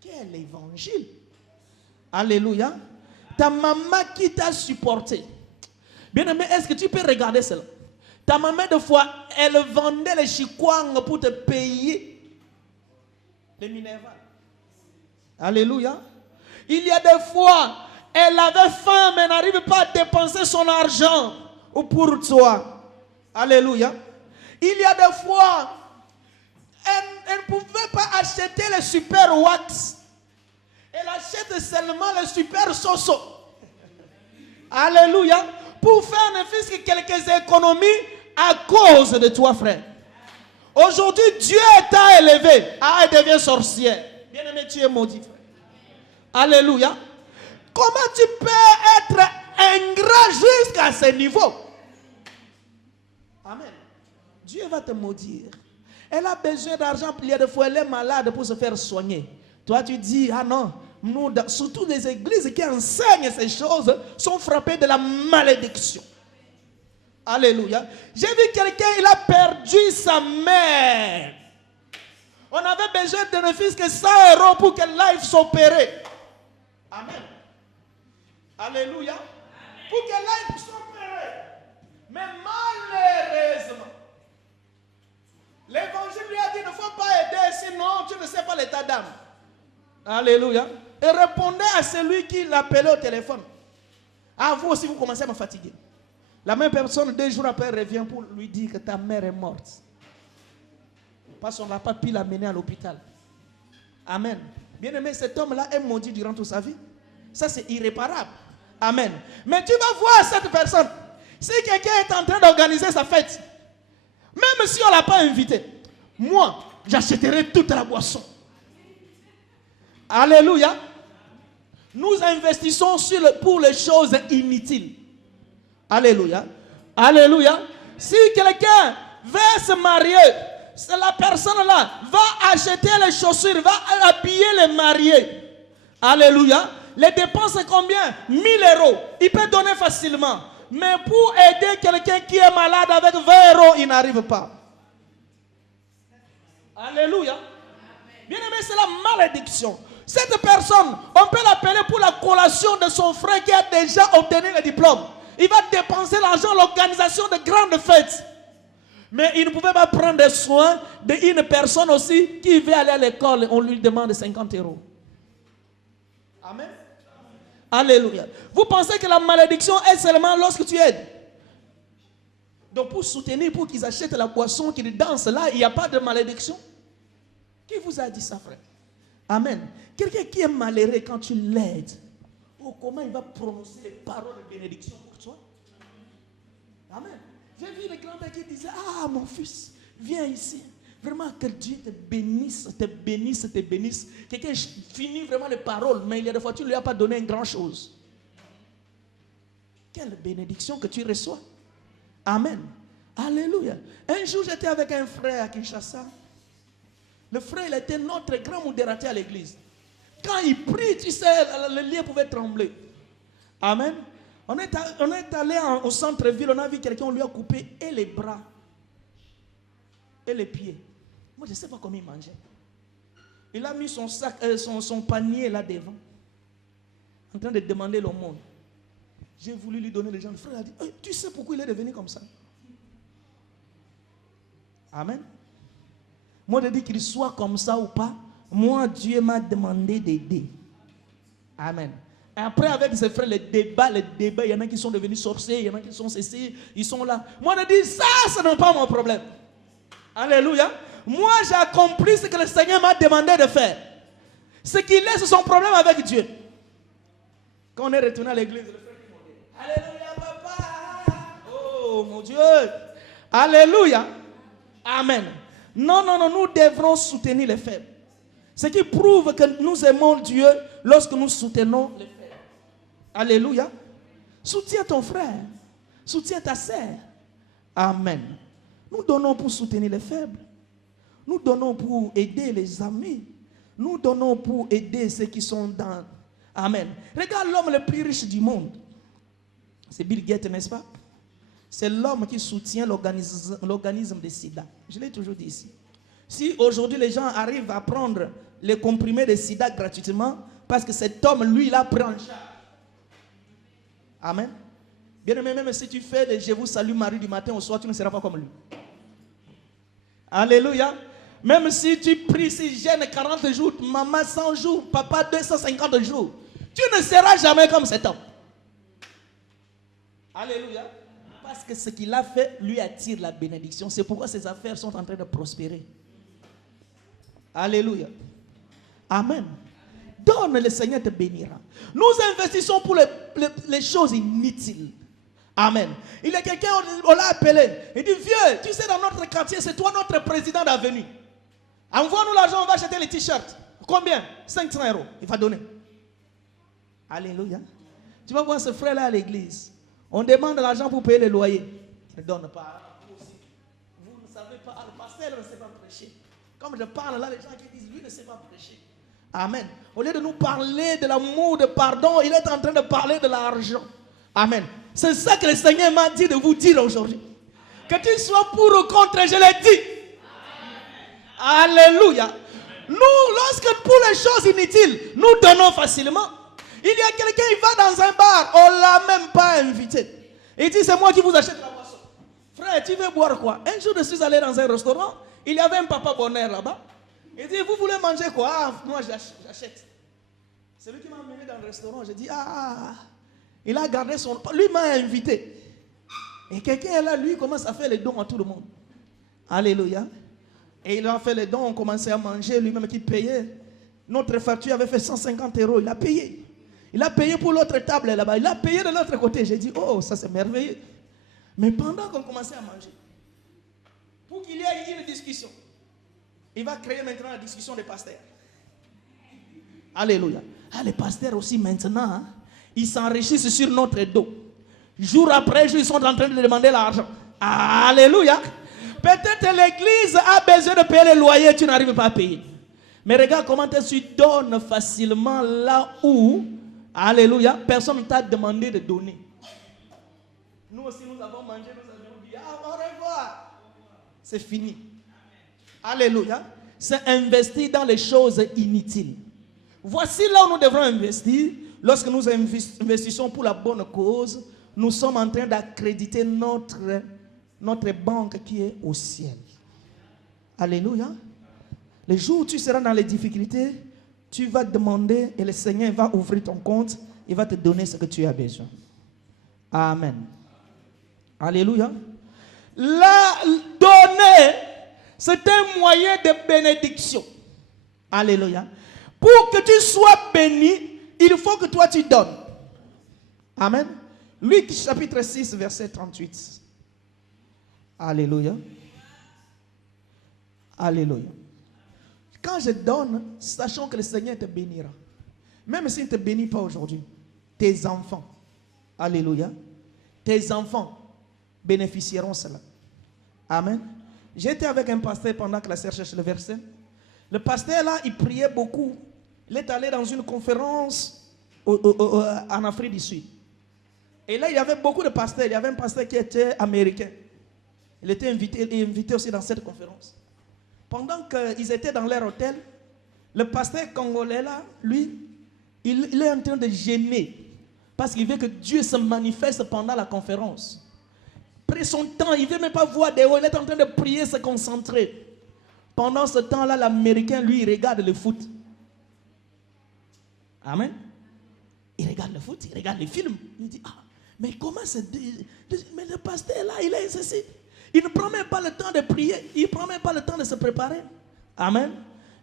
Quel évangile! Alléluia. Ta maman qui t'a supporté. Bien aimé, est-ce que tu peux regarder cela? Ta maman, des fois, elle vendait les chikwang pour te payer les Minerva. Alléluia. Il y a des fois, elle avait faim, mais n'arrive pas à dépenser son argent pour toi. Alléluia. Il y a des fois, elle ne pouvait pas acheter le super wax. Elle achète seulement le super soso. Alléluia. Pour faire ne fût-ce que quelques économies à cause de toi, frère. Aujourd'hui, Dieu t'a élevé. Ah, elle devient sorcière. Bien aimé, tu es maudit, frère. Alléluia. Comment tu peux être ingrat jusqu'à ce niveau? Amen. Dieu va te maudire. Elle a besoin d'argent. Il y a des fois, elle est malade pour se faire soigner. Toi, tu dis, ah non, nous, surtout les églises qui enseignent ces choses, sont frappées de la malédiction. Alléluia. J'ai vu quelqu'un, il a perdu sa mère. On avait besoin de ne fût que 100 € pour qu'elle aille s'opérer. Amen. Alléluia. Pour qu'elle aille s'opérer. Mais malheureusement, l'évangile lui a dit, il ne faut pas aider, sinon tu ne sais pas l'état d'âme. Alléluia. Et répondez à celui qui l'appelait au téléphone. Ah, vous aussi, vous commencez à me fatiguer. La même personne, 2 jours après, revient pour lui dire que ta mère est morte. Parce qu'on n'a pas pu l'amener à l'hôpital. Amen. Bien aimé, cet homme-là est maudit durant toute sa vie. Ça, c'est irréparable. Amen. Mais tu vas voir cette personne. Si quelqu'un est en train d'organiser sa fête, même si on ne l'a pas invité, moi, j'achèterai toute la boisson. Alléluia. Nous investissons pour les choses inutiles. Alléluia. Alléluia. Si quelqu'un veut se marier, la personne-là va acheter les chaussures, va habiller les mariés. Alléluia. Les dépenses, c'est combien? 1 000 €. Il peut donner facilement. Mais pour aider quelqu'un qui est malade avec 20 €, il n'arrive pas. Alléluia. Bien aimé, c'est la malédiction. Cette personne, on peut l'appeler pour la collation de son frère qui a déjà obtenu le diplôme. Il va dépenser l'argent à l'organisation de grandes fêtes. Mais il ne pouvait pas prendre soin d'une personne aussi qui veut aller à l'école. On lui demande 50 €. Amen. Alléluia. Vous pensez que la malédiction est seulement lorsque tu aides? Donc pour soutenir, pour qu'ils achètent la boisson, qu'ils dansent là, il n'y a pas de malédiction? Qui vous a dit ça, frère? Amen. Quelqu'un qui est malheureux quand tu l'aides, oh, comment il va prononcer les paroles de bénédiction pour toi? Amen. J'ai vu le grand-père qui disait, ah mon fils, viens ici. Vraiment que Dieu te bénisse, te bénisse, te bénisse. Quelqu'un finit vraiment les paroles, mais il y a des fois tu ne lui as pas donné une grande chose. Quelle bénédiction que tu reçois. Amen. Alléluia. Un jour j'étais avec un frère à Kinshasa. Le frère, il était notre grand modérateur à l'église. Quand il prie, tu sais, le lieu pouvait trembler. Amen. On est allé au centre-ville, on a vu quelqu'un, on lui a coupé et les bras et les pieds. Moi, je ne sais pas comment il mangeait. Il a mis son sac, son panier là devant, en train de demander l'aumône. J'ai voulu lui donner les gens. Le frère a dit, tu sais pourquoi il est devenu comme ça? Amen. Moi, je dis qu'il soit comme ça ou pas, moi, Dieu m'a demandé d'aider. Amen. Et après, avec ses frères, les débats, il y en a qui sont devenus sorciers, il y en a qui sont cessés, ils sont là. Moi, je dis, ça, ce n'est pas mon problème. Alléluia. Moi, j'ai accompli ce que le Seigneur m'a demandé de faire. Ce qu'il laisse son problème avec Dieu. Quand on est retourné à l'église, le frère qui m'a dit, alléluia, papa. Oh, mon Dieu. Alléluia. Amen. Non, non, non, nous devrons soutenir les faibles. Ce qui prouve que nous aimons Dieu lorsque nous soutenons les faibles. Alléluia. Soutiens ton frère. Soutiens ta sœur. Amen. Nous donnons pour soutenir les faibles. Nous donnons pour aider les amis. Nous donnons pour aider ceux qui sont dans... Amen. Regarde l'homme le plus riche du monde. C'est Bill Gates, n'est-ce pas? C'est l'homme qui soutient l'organisme de SIDA. Je l'ai toujours dit ici. Si aujourd'hui les gens arrivent à prendre les comprimés de SIDA gratuitement, parce que cet homme, lui, il a pris en charge. Amen. Bien aimé, même si tu fais le Je vous salue Marie du matin au soir, tu ne seras pas comme lui. Alléluia. Même si tu pries, si jeûnes 40 jours, maman 100 jours, papa 250 jours, tu ne seras jamais comme cet homme. Alléluia. Parce que ce qu'il a fait lui attire la bénédiction. C'est pourquoi ses affaires sont en train de prospérer. Alléluia. Amen. Donne, le Seigneur te bénira. Nous investissons pour les choses inutiles. Amen. Il y a quelqu'un, on l'a appelé. Il dit, vieux, tu sais, dans notre quartier, c'est toi notre président d'avenue. Envoie-nous l'argent, on va acheter les t-shirts. Combien? 500 €. Il va donner. Alléluia. Tu vas voir ce frère-là à l'église. On demande de l'argent pour payer le loyer. Il ne donne pas. Vous ne savez pas, le pasteur ne sait pas prêcher. Comme je parle là, les gens qui disent, lui ne sait pas prêcher. Amen. Au lieu de nous parler de l'amour, de pardon, il est en train de parler de l'argent. Amen. C'est ça que le Seigneur m'a dit de vous dire aujourd'hui. Que tu sois pour ou contre, je l'ai dit. Alléluia. Nous, lorsque pour les choses inutiles, nous donnons facilement. Il y a quelqu'un, il va dans un bar, on ne l'a même pas invité. Il dit, c'est moi qui vous achète la boisson. Frère, tu veux boire quoi? Un jour, je suis allé dans un restaurant, il y avait un papa bonheur là-bas. Il dit, vous voulez manger quoi? Ah, moi, j'achète. C'est lui qui m'a amené dans le restaurant. J'ai dit, il a gardé son... Lui m'a invité. Et quelqu'un est là, lui, commence à faire les dons à tout le monde. Alléluia. Et il a fait les dons, on commençait à manger, lui-même qui payait. Notre facture avait fait 150 €, il a payé. Il a payé pour l'autre table là-bas, il a payé de l'autre côté. J'ai dit, oh, ça c'est merveilleux. Mais pendant qu'on commençait à manger, pour qu'il y ait une discussion, il va créer maintenant la discussion des pasteurs. Alléluia. Les pasteurs aussi maintenant, hein, ils s'enrichissent sur notre dos. Jour après jour, ils sont en train de demander l'argent. Alléluia. Peut-être l'église a besoin de payer le loyer, tu n'arrives pas à payer. Mais regarde comment tu donnes facilement là où, alléluia, personne ne t'a demandé de donner. Nous aussi, nous avons mangé, nous avons dit, au revoir. C'est fini. Alléluia. C'est investir dans les choses inutiles. Voici là où nous devrons investir. Lorsque nous investissons pour la bonne cause, nous sommes en train d'accréditer notre banque qui est au ciel. Alléluia. Le jour où tu seras dans les difficultés, tu vas demander et le Seigneur va ouvrir ton compte. Il va te donner ce que tu as besoin. Amen. Alléluia. La donner, c'est un moyen de bénédiction. Alléluia. Pour que tu sois béni, il faut que toi tu donnes. Amen. Luc chapitre 6, verset 38. Alléluia. Alléluia. Quand je donne, sachant que le Seigneur te bénira. Même s'il ne te bénit pas aujourd'hui, tes enfants, alléluia, tes enfants bénéficieront cela. Amen. J'étais avec un pasteur pendant que la sœur cherche le verset. Le pasteur là, il priait beaucoup. Il est allé dans une conférence en Afrique du Sud. Et là, il y avait beaucoup de pasteurs. Il y avait un pasteur qui était américain. Il était invité aussi dans cette conférence. Pendant qu'ils étaient dans leur hôtel, le pasteur congolais là, lui, il est en train de gêner. Parce qu'il veut que Dieu se manifeste pendant la conférence. Pris son temps, il ne veut même pas voir des hauts. Il est en train de prier, se concentrer. Pendant ce temps-là, l'Américain, lui, il regarde le foot. Amen. Il regarde le foot, il regarde les films. Il dit, mais comment c'est... Mais le pasteur là, il est ceci. Il ne prend même pas le temps de prier. Il ne prend même pas le temps de se préparer. Amen.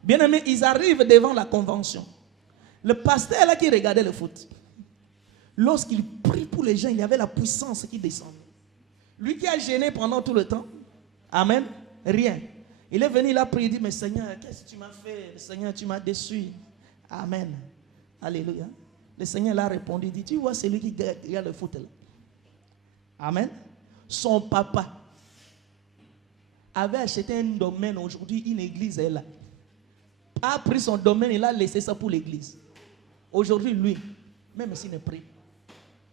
Bien aimé, ils arrivent devant la convention. Le pasteur là qui regardait le foot. Lorsqu'il prie pour les gens, il y avait la puissance qui descend. Lui qui a gêné pendant tout le temps. Amen. Rien. Il est venu, il a prié, il dit, mais Seigneur, qu'est-ce que tu m'as fait? Seigneur, tu m'as déçu. Amen. Alléluia. Le Seigneur l'a répondu, il dit, tu vois celui qui regarde le foot là. Amen. Son papa avait acheté un domaine, aujourd'hui une église est là. A pris son domaine, il a laissé ça pour l'église. Aujourd'hui, lui, même s'il ne prie,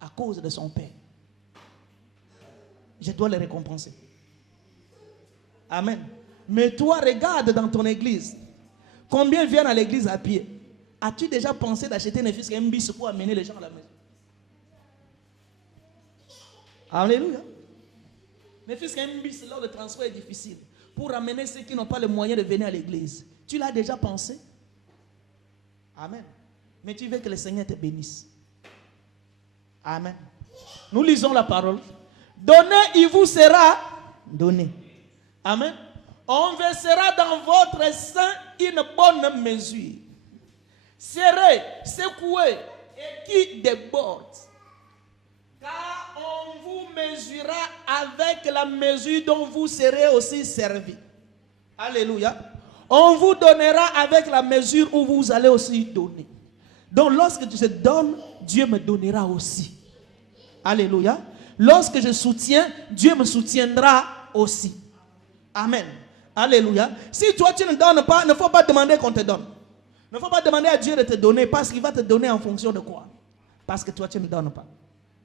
à cause de son père, je dois le récompenser. Amen. Mais toi, regarde dans ton église. Combien viennent à l'église à pied? As-tu déjà pensé d'acheter ne fût qu'un bus pour amener les gens à la maison? Alléluia. Ne fût qu'un bus, là, le transport est difficile. Pour amener ceux qui n'ont pas le moyen de venir à l'église. Tu l'as déjà pensé? Amen. Mais tu veux que le Seigneur te bénisse. Amen. Nous lisons la parole. Donnez, il vous sera donné. Amen. On versera dans votre sein une bonne mesure. Serré, secoué et qui déborde. Car on vous mesurera avec la mesure dont vous serez aussi servi. Alléluia. On vous donnera avec la mesure où vous allez aussi donner. Donc lorsque je donne, Dieu me donnera aussi. Alléluia. Lorsque je soutiens, Dieu me soutiendra aussi. Amen. Alléluia. Si toi tu ne donnes pas, il ne faut pas demander qu'on te donne. Il ne faut pas demander à Dieu de te donner parce qu'il va te donner en fonction de quoi? Parce que toi tu ne donnes pas.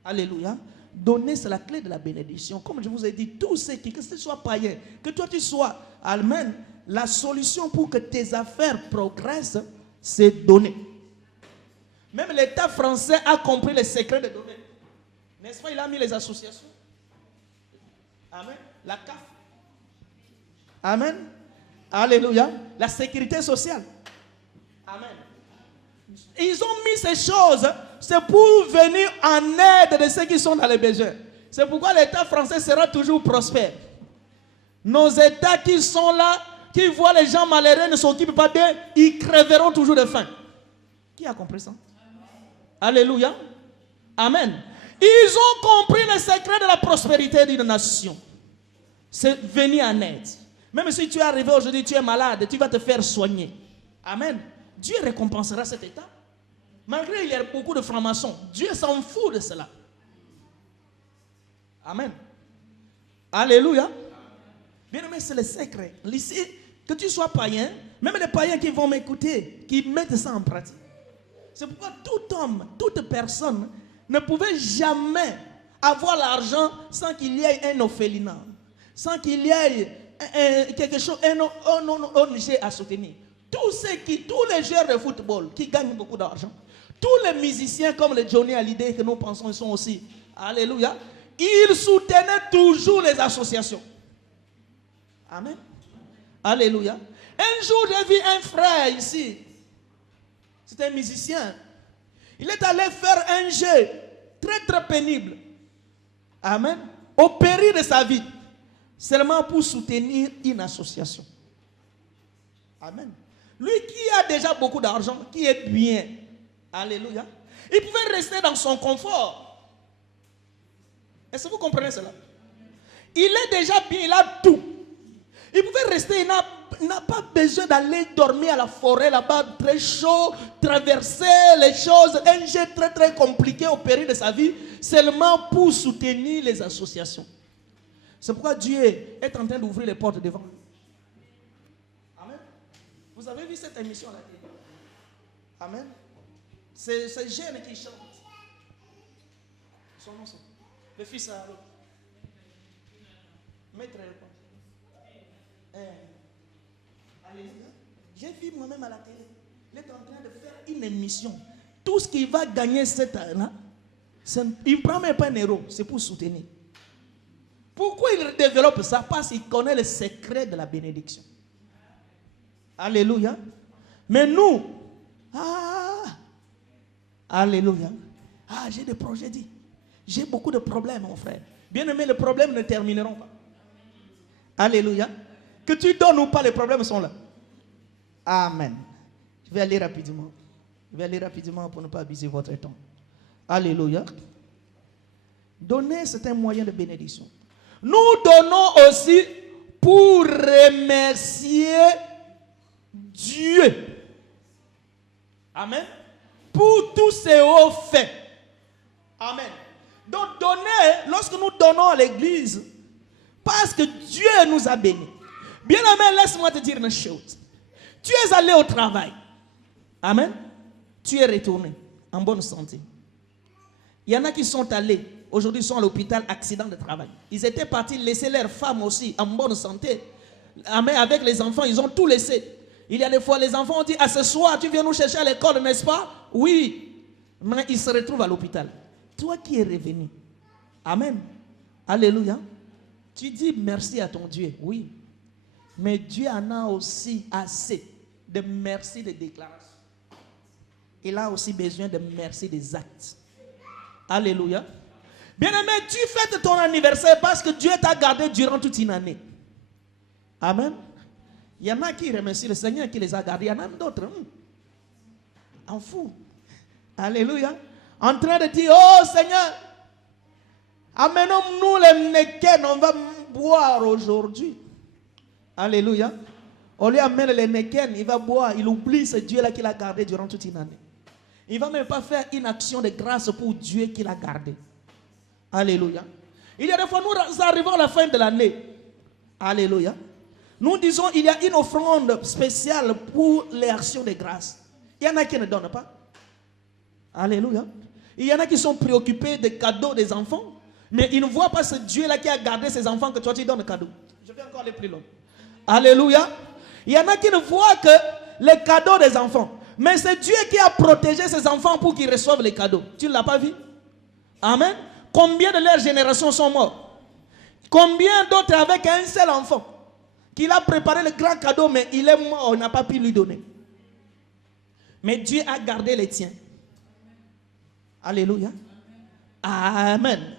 Alléluia. Donner, c'est la clé de la bénédiction. Comme je vous ai dit, tous ceux qui, que ce soit païen, que toi tu sois allemand, la solution pour que tes affaires progressent, c'est donner. Même l'État français a compris les secrets de donner. N'est-ce pas? Il a mis les associations. Amen. La CAF. Amen. Alléluia. La sécurité sociale. Amen. Ils ont mis ces choses, c'est pour venir en aide de ceux qui sont dans les besoins. C'est pourquoi l'État français sera toujours prospère. Nos États qui sont là, qui voient les gens malheureux, ne s'occupent pas d'eux, ils crèveront toujours de faim. Qui a compris ça? Alléluia. Amen. Ils ont compris le secret de la prospérité d'une nation. C'est venir en aide. Même si tu es arrivé aujourd'hui, tu es malade, tu vas te faire soigner. Amen. Dieu récompensera cet état. Malgré il y a beaucoup de francs-maçons, Dieu s'en fout de cela. Amen. Alléluia. Bien aimé, c'est le secret. Ici, que tu sois païen, même les païens qui vont m'écouter, qui mettent ça en pratique. C'est pourquoi tout homme, toute personne ne pouvait jamais avoir l'argent sans qu'il y ait un orphelinat, sans qu'il y ait quelque chose, un ONG à soutenir. Tous les joueurs de football qui gagnent beaucoup d'argent, tous les musiciens comme le Johnny Hallyday que nous pensons ils sont aussi, alléluia, ils soutenaient toujours les associations. Amen. Alléluia. Un jour, j'ai vu un frère ici. C'est un musicien. Il est allé faire un jeu très très pénible. Amen. Au péril de sa vie. Seulement pour soutenir une association. Amen. Lui qui a déjà beaucoup d'argent, qui est bien. Alléluia. Il pouvait rester dans son confort. Est-ce que vous comprenez cela? Il est déjà bien, il a tout. Il pouvait rester, il n'a pas besoin d'aller dormir à la forêt là-bas, très chaud, traverser les choses, un jeu très très compliqué au péril de sa vie, seulement pour soutenir les associations. C'est pourquoi Dieu est en train d'ouvrir les portes devant. Amen. Vous avez vu cette émission à la télé? Amen. C'est jeune qui chante. Son nom, c'est le fils à l'autre. Maître j'ai vu moi-même à la télé. Il est en train de faire une émission. Tout ce qu'il va gagner cette année-là, il ne prend même pas un euro. C'est pour soutenir. Pourquoi il développe ça? Parce qu'il connaît le secret de la bénédiction. Alléluia. Mais nous, alléluia. J'ai des projets, dit. J'ai beaucoup de problèmes, mon frère. Bien aimé, les problèmes ne termineront pas. Alléluia. Que tu donnes ou pas, les problèmes sont là. Amen. Je vais aller rapidement. Je vais aller rapidement pour ne pas abuser votre temps. Alléluia. Donner, c'est un moyen de bénédiction. Nous donnons aussi pour remercier Dieu. Amen. Pour tous ses hauts faits. Amen. Donc donner, lorsque nous donnons à l'église, parce que Dieu nous a bénis. Bien aimé, laisse-moi te dire une chose. Tu es allé au travail. Amen. Tu es retourné en bonne santé. Il y en a qui sont allés, aujourd'hui sont à l'hôpital, accident de travail. Ils étaient partis laisser leurs femmes aussi en bonne santé. Amen. Avec les enfants, ils ont tout laissé. Il y a des fois, les enfants ont dit, ce soir, tu viens nous chercher à l'école, n'est-ce pas? Oui. Mais ils se retrouvent à l'hôpital. Toi qui es revenu. Amen. Alléluia. Tu dis merci à ton Dieu. Oui. Mais Dieu en a aussi assez de merci des déclarations. Il a aussi besoin de merci des actes. Alléluia. Bien-aimé, tu fêtes ton anniversaire parce que Dieu t'a gardé durant toute une année. Amen. Il y en a qui remercient le Seigneur qui les a gardés. Il y en a d'autres. En fou. Alléluia. En train de dire, oh Seigneur, amenons-nous les Neken, on va boire aujourd'hui. Alléluia. On lui amène les Neken, il va boire, il oublie ce Dieu-là qui l'a gardé durant toute une année. Il ne va même pas faire une action de grâce pour Dieu qui l'a gardé. Alléluia. Il y a des fois, nous arrivons à la fin de l'année. Alléluia. Nous disons, il y a une offrande spéciale pour les actions de grâce. Il y en a qui ne donnent pas. Alléluia. Il y en a qui sont préoccupés des cadeaux des enfants, mais ils ne voient pas ce Dieu-là qui a gardé ses enfants que toi tu donnes le cadeau. Je vais encore aller plus loin. Alléluia. Il y en a qui ne voient que les cadeaux des enfants. Mais c'est Dieu qui a protégé ses enfants pour qu'ils reçoivent les cadeaux. Tu ne l'as pas vu? Amen. Combien de leurs générations sont morts? Combien d'autres avec un seul enfant qu'il a préparé le grand cadeau, mais il est mort, on n'a pas pu lui donner. Mais Dieu a gardé les tiens. Alléluia. Amen.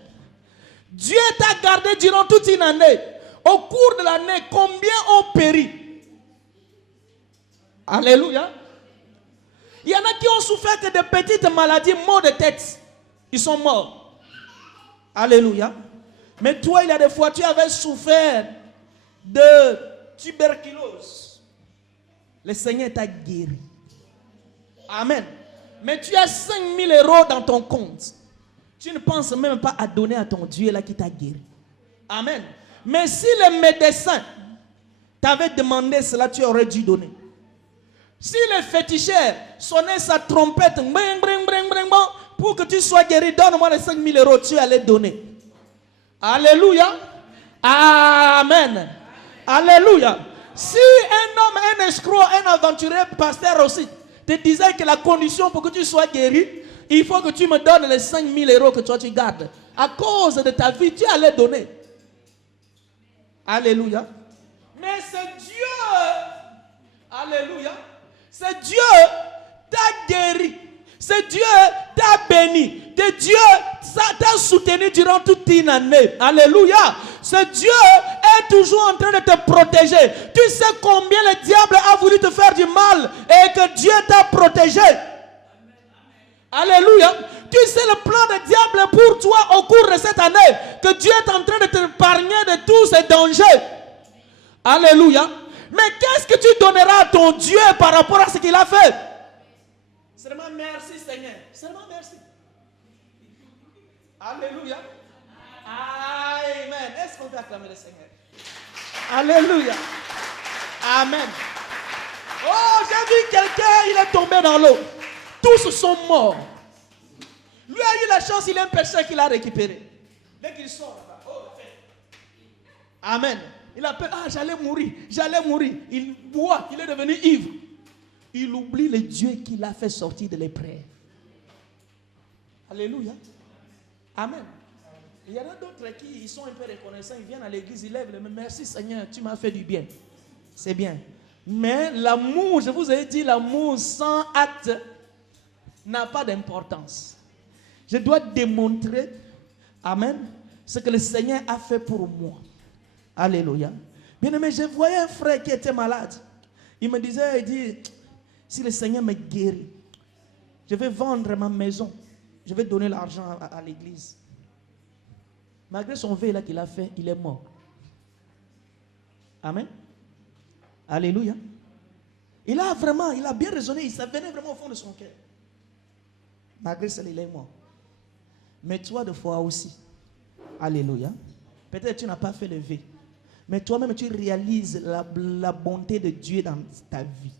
Dieu t'a gardé durant toute une année. Au cours de l'année, combien ont péri? Alléluia. Il y en a qui ont souffert que de petites maladies, maux de tête. Ils sont morts. Alléluia. Mais toi, il y a des fois, tu avais souffert de tuberculose. Le Seigneur t'a guéri. Amen. Mais tu as 5 000 euros dans ton compte. Tu ne penses même pas à donner à ton Dieu là qui t'a guéri. Amen. Mais si le médecin t'avait demandé cela, tu aurais dû donner. Si le féticheur sonnait sa trompette pour que tu sois guéri, donne-moi les 5 000 euros, tu allais donner. Alléluia. Amen. Alléluia. Si un homme, un escroc, un aventurier, pasteur aussi, te disait que la condition pour que tu sois guéri, il faut que tu me donnes les 5 000 euros que toi tu gardes. À cause de ta vie, tu allais donner. Alléluia. Mais c'est Dieu. Alléluia. C'est Dieu t'a guéri. C'est Dieu t'a béni. C'est Dieu t'a soutenu durant toute une année. Alléluia. Ce Dieu est toujours en train de te protéger. Tu sais combien le diable a voulu te faire du mal et que Dieu t'a protégé. Alléluia. Tu sais le plan du diable pour toi au cours de cette année, que Dieu est en train de t'épargner de tous ces dangers. Alléluia. Mais qu'est-ce que tu donneras à ton Dieu par rapport à ce qu'il a fait? Seulement merci Seigneur. Seulement merci. Alléluia. Amen. Est-ce qu'on peut acclamer le Seigneur? Alléluia. Amen. Oh, j'ai vu quelqu'un, il est tombé dans l'eau. Tous sont morts. Lui a eu la chance, il est un pécheur qu'il a récupéré. Dès qu'il sort là-bas, oh, amen. Il a peur, j'allais mourir. Il boit, il est devenu ivre. Il oublie le Dieu qui l'a fait sortir de l'épreuve. Alléluia. Amen. Il y en a d'autres qui sont un peu reconnaissants, ils viennent à l'église, ils lèvent les mains. Merci Seigneur, tu m'as fait du bien. C'est bien. Mais l'amour, je vous ai dit, l'amour sans acte n'a pas d'importance. Je dois démontrer, amen, ce que le Seigneur a fait pour moi. Alléluia. Bien aimé, je voyais un frère qui était malade. Il me disait, il dit, si le Seigneur me guérit, je vais vendre ma maison. Je vais donner l'argent à l'église. Malgré son vœu là qu'il a fait, il est mort. Amen. Alléluia. Il a bien raisonné, ça venait vraiment au fond de son cœur. Malgré cela, il est mort. Mais toi de foi aussi. Alléluia. Peut-être tu n'as pas fait le vœu. Mais toi-même, tu réalises la bonté de Dieu dans ta vie.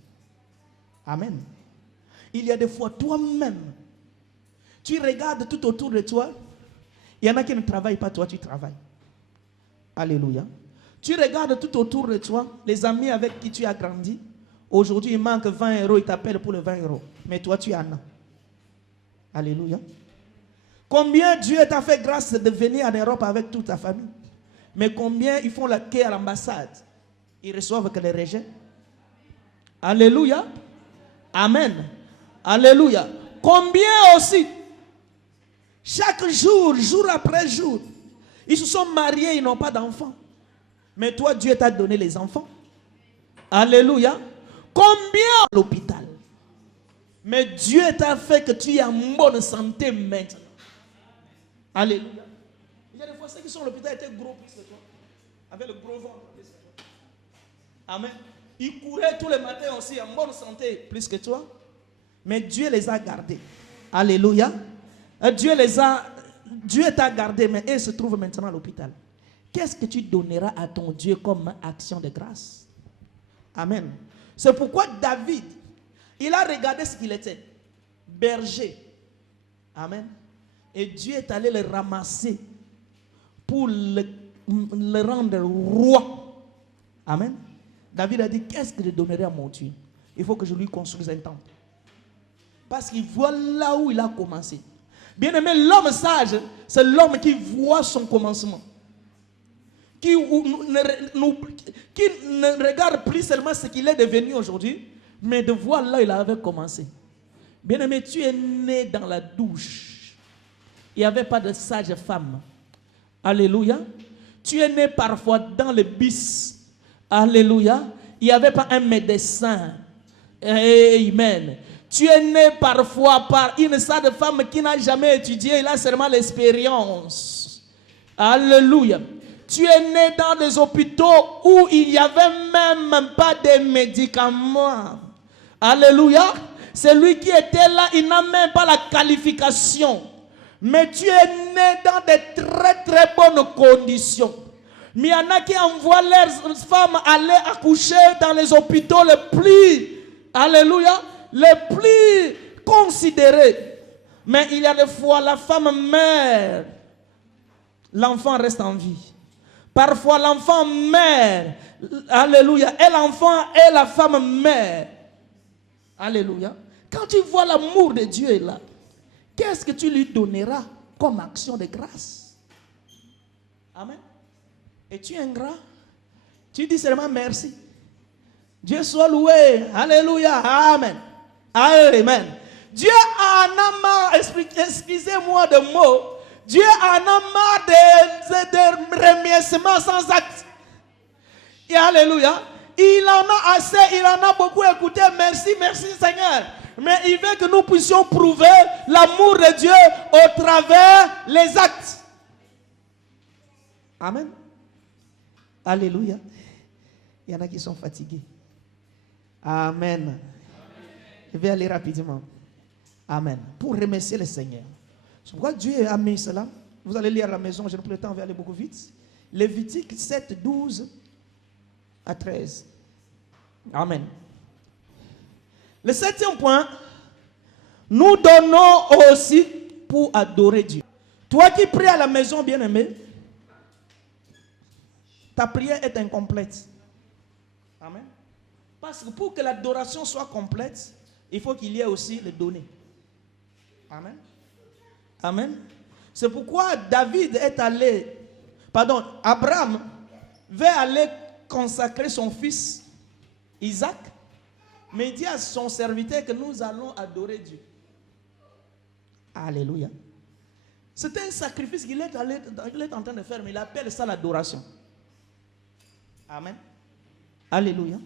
Amen. Il y a des fois, toi-même, tu regardes tout autour de toi. Il y en a qui ne travaillent pas, toi tu travailles. Alléluia. Tu regardes tout autour de toi, les amis avec qui tu as grandi. Aujourd'hui, il manque 20 euros, ils t'appellent pour les 20 euros. Mais toi, tu en as. Alléluia. Combien Dieu t'a fait grâce de venir en Europe avec toute ta famille. Mais combien ils font la queue à l'ambassade. Ils reçoivent que les rejets. Alléluia. Amen. Alléluia. Combien aussi, chaque jour, jour après jour, ils se sont mariés, ils n'ont pas d'enfants. Mais toi, Dieu t'a donné les enfants. Alléluia. Combien à l'hôpital. Mais Dieu t'a fait que tu es en bonne santé maintenant. Alléluia. Il y a des fois, ceux qui sont à l'hôpital étaient gros plus que toi. Avec le gros ventre plus que toi. Amen. Ils couraient tous les matins aussi en bonne santé plus que toi. Mais Dieu les a gardés. Alléluia. Dieu t'a gardé, mais il se trouve maintenant à l'hôpital. Qu'est-ce que tu donneras à ton Dieu comme action de grâce? Amen. C'est pourquoi David, il a regardé ce qu'il était. Berger. Amen. Et Dieu est allé le ramasser pour le rendre roi. Amen. David a dit, qu'est-ce que je donnerai à mon Dieu? Il faut que je lui construise un temple. Parce qu'il voit là où il a commencé. Bien aimé, l'homme sage, c'est l'homme qui voit son commencement. Qui ne regarde plus seulement ce qu'il est devenu aujourd'hui, mais de voir là où il avait commencé. Bien aimé, tu es né dans la douche. Il n'y avait pas de sage femme. Alléluia. Tu es né parfois dans le bis. Alléluia. Il n'y avait pas un médecin. Amen. Tu es né parfois par une sage femme qui n'a jamais étudié. Il a seulement l'expérience. Alléluia. Tu es né dans des hôpitaux où il n'y avait même pas de médicaments. Alléluia. Celui qui était là, il n'a même pas la qualification. Mais tu es né dans de très très bonnes conditions. Mais il y en a qui envoient leurs femmes aller accoucher dans les hôpitaux les plus, alléluia, les plus considérés. Mais il y a des fois, la femme meurt, l'enfant reste en vie. Parfois, l'enfant meurt, alléluia, et l'enfant et la femme meurent. Alléluia. Quand tu vois l'amour de Dieu là, qu'est-ce que tu lui donneras comme action de grâce? Amen. Es-tu ingrat? Tu dis seulement merci. Dieu soit loué. Alléluia. Amen. Amen. Dieu en a marre, excusez-moi de mots, Dieu en a marre de remerciements sans acte. Et alléluia. Il en a assez, il en a beaucoup écouté. Merci, merci Seigneur. Mais il veut que nous puissions prouver l'amour de Dieu au travers les actes. Amen. Alléluia. Il y en a qui sont fatigués. Amen. Amen. Je vais aller rapidement. Amen. Pour remercier le Seigneur. C'est pourquoi Dieu a mis cela. Vous allez lire à la maison, je n'ai plus le temps, on va aller beaucoup vite. Lévitique 7, 12 à 13. Amen. Le 7e point, nous donnons aussi pour adorer Dieu. Toi qui pries à la maison, bien-aimé, ta prière est incomplète. Amen. Parce que pour que l'adoration soit complète, il faut qu'il y ait aussi les données. Amen. Amen. C'est pourquoi Abraham veut aller consacrer son fils Isaac, mais il dit à son serviteur que nous allons adorer Dieu. Alléluia. C'est un sacrifice qu'il est en train de faire, mais il appelle ça l'adoration. Amen. Alléluia.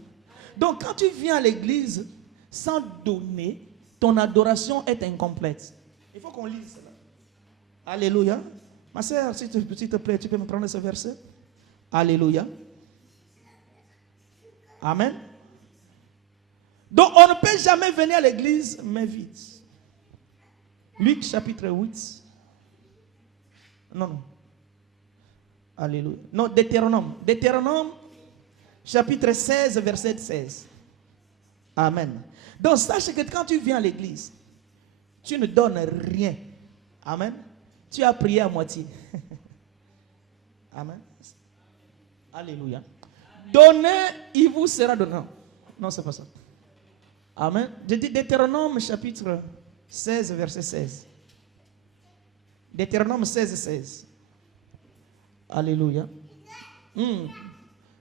Donc quand tu viens à l'église sans donner, ton adoration est incomplète. Il faut qu'on lise cela. Alléluia. Ma soeur, s'il te plaît, tu peux me prendre ce verset? Alléluia. Amen. Donc on ne peut jamais venir à l'église mais vide. Luc chapitre 8. Non. Alléluia. Non, Deutéronome. Deutéronome chapitre 16, verset 16. Amen. Donc sache que quand tu viens à l'église, tu ne donnes rien. Amen. Tu as prié à moitié. Amen. Alléluia. Donnez, il vous sera donné. Non, c'est pas ça. Amen. Je dis Deutéronome chapitre 16, verset 16. Deutéronome 16, 16. Alléluia.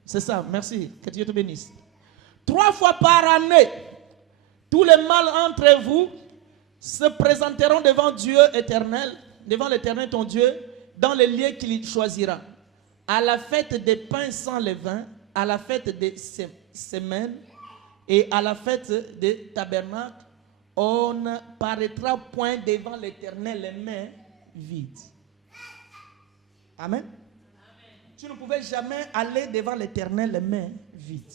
C'est ça, merci. Que Dieu te bénisse. 3 fois par année, tous les mâles entre vous se présenteront devant Dieu éternel, devant l'Éternel ton Dieu, dans les lieux qu'il choisira. À la fête des pains sans levain, à la fête des semaines et à la fête des tabernacles, on ne paraîtra point devant l'Éternel les mains vides. Amen. Amen. Tu ne pouvais jamais aller devant l'Éternel les mains vides.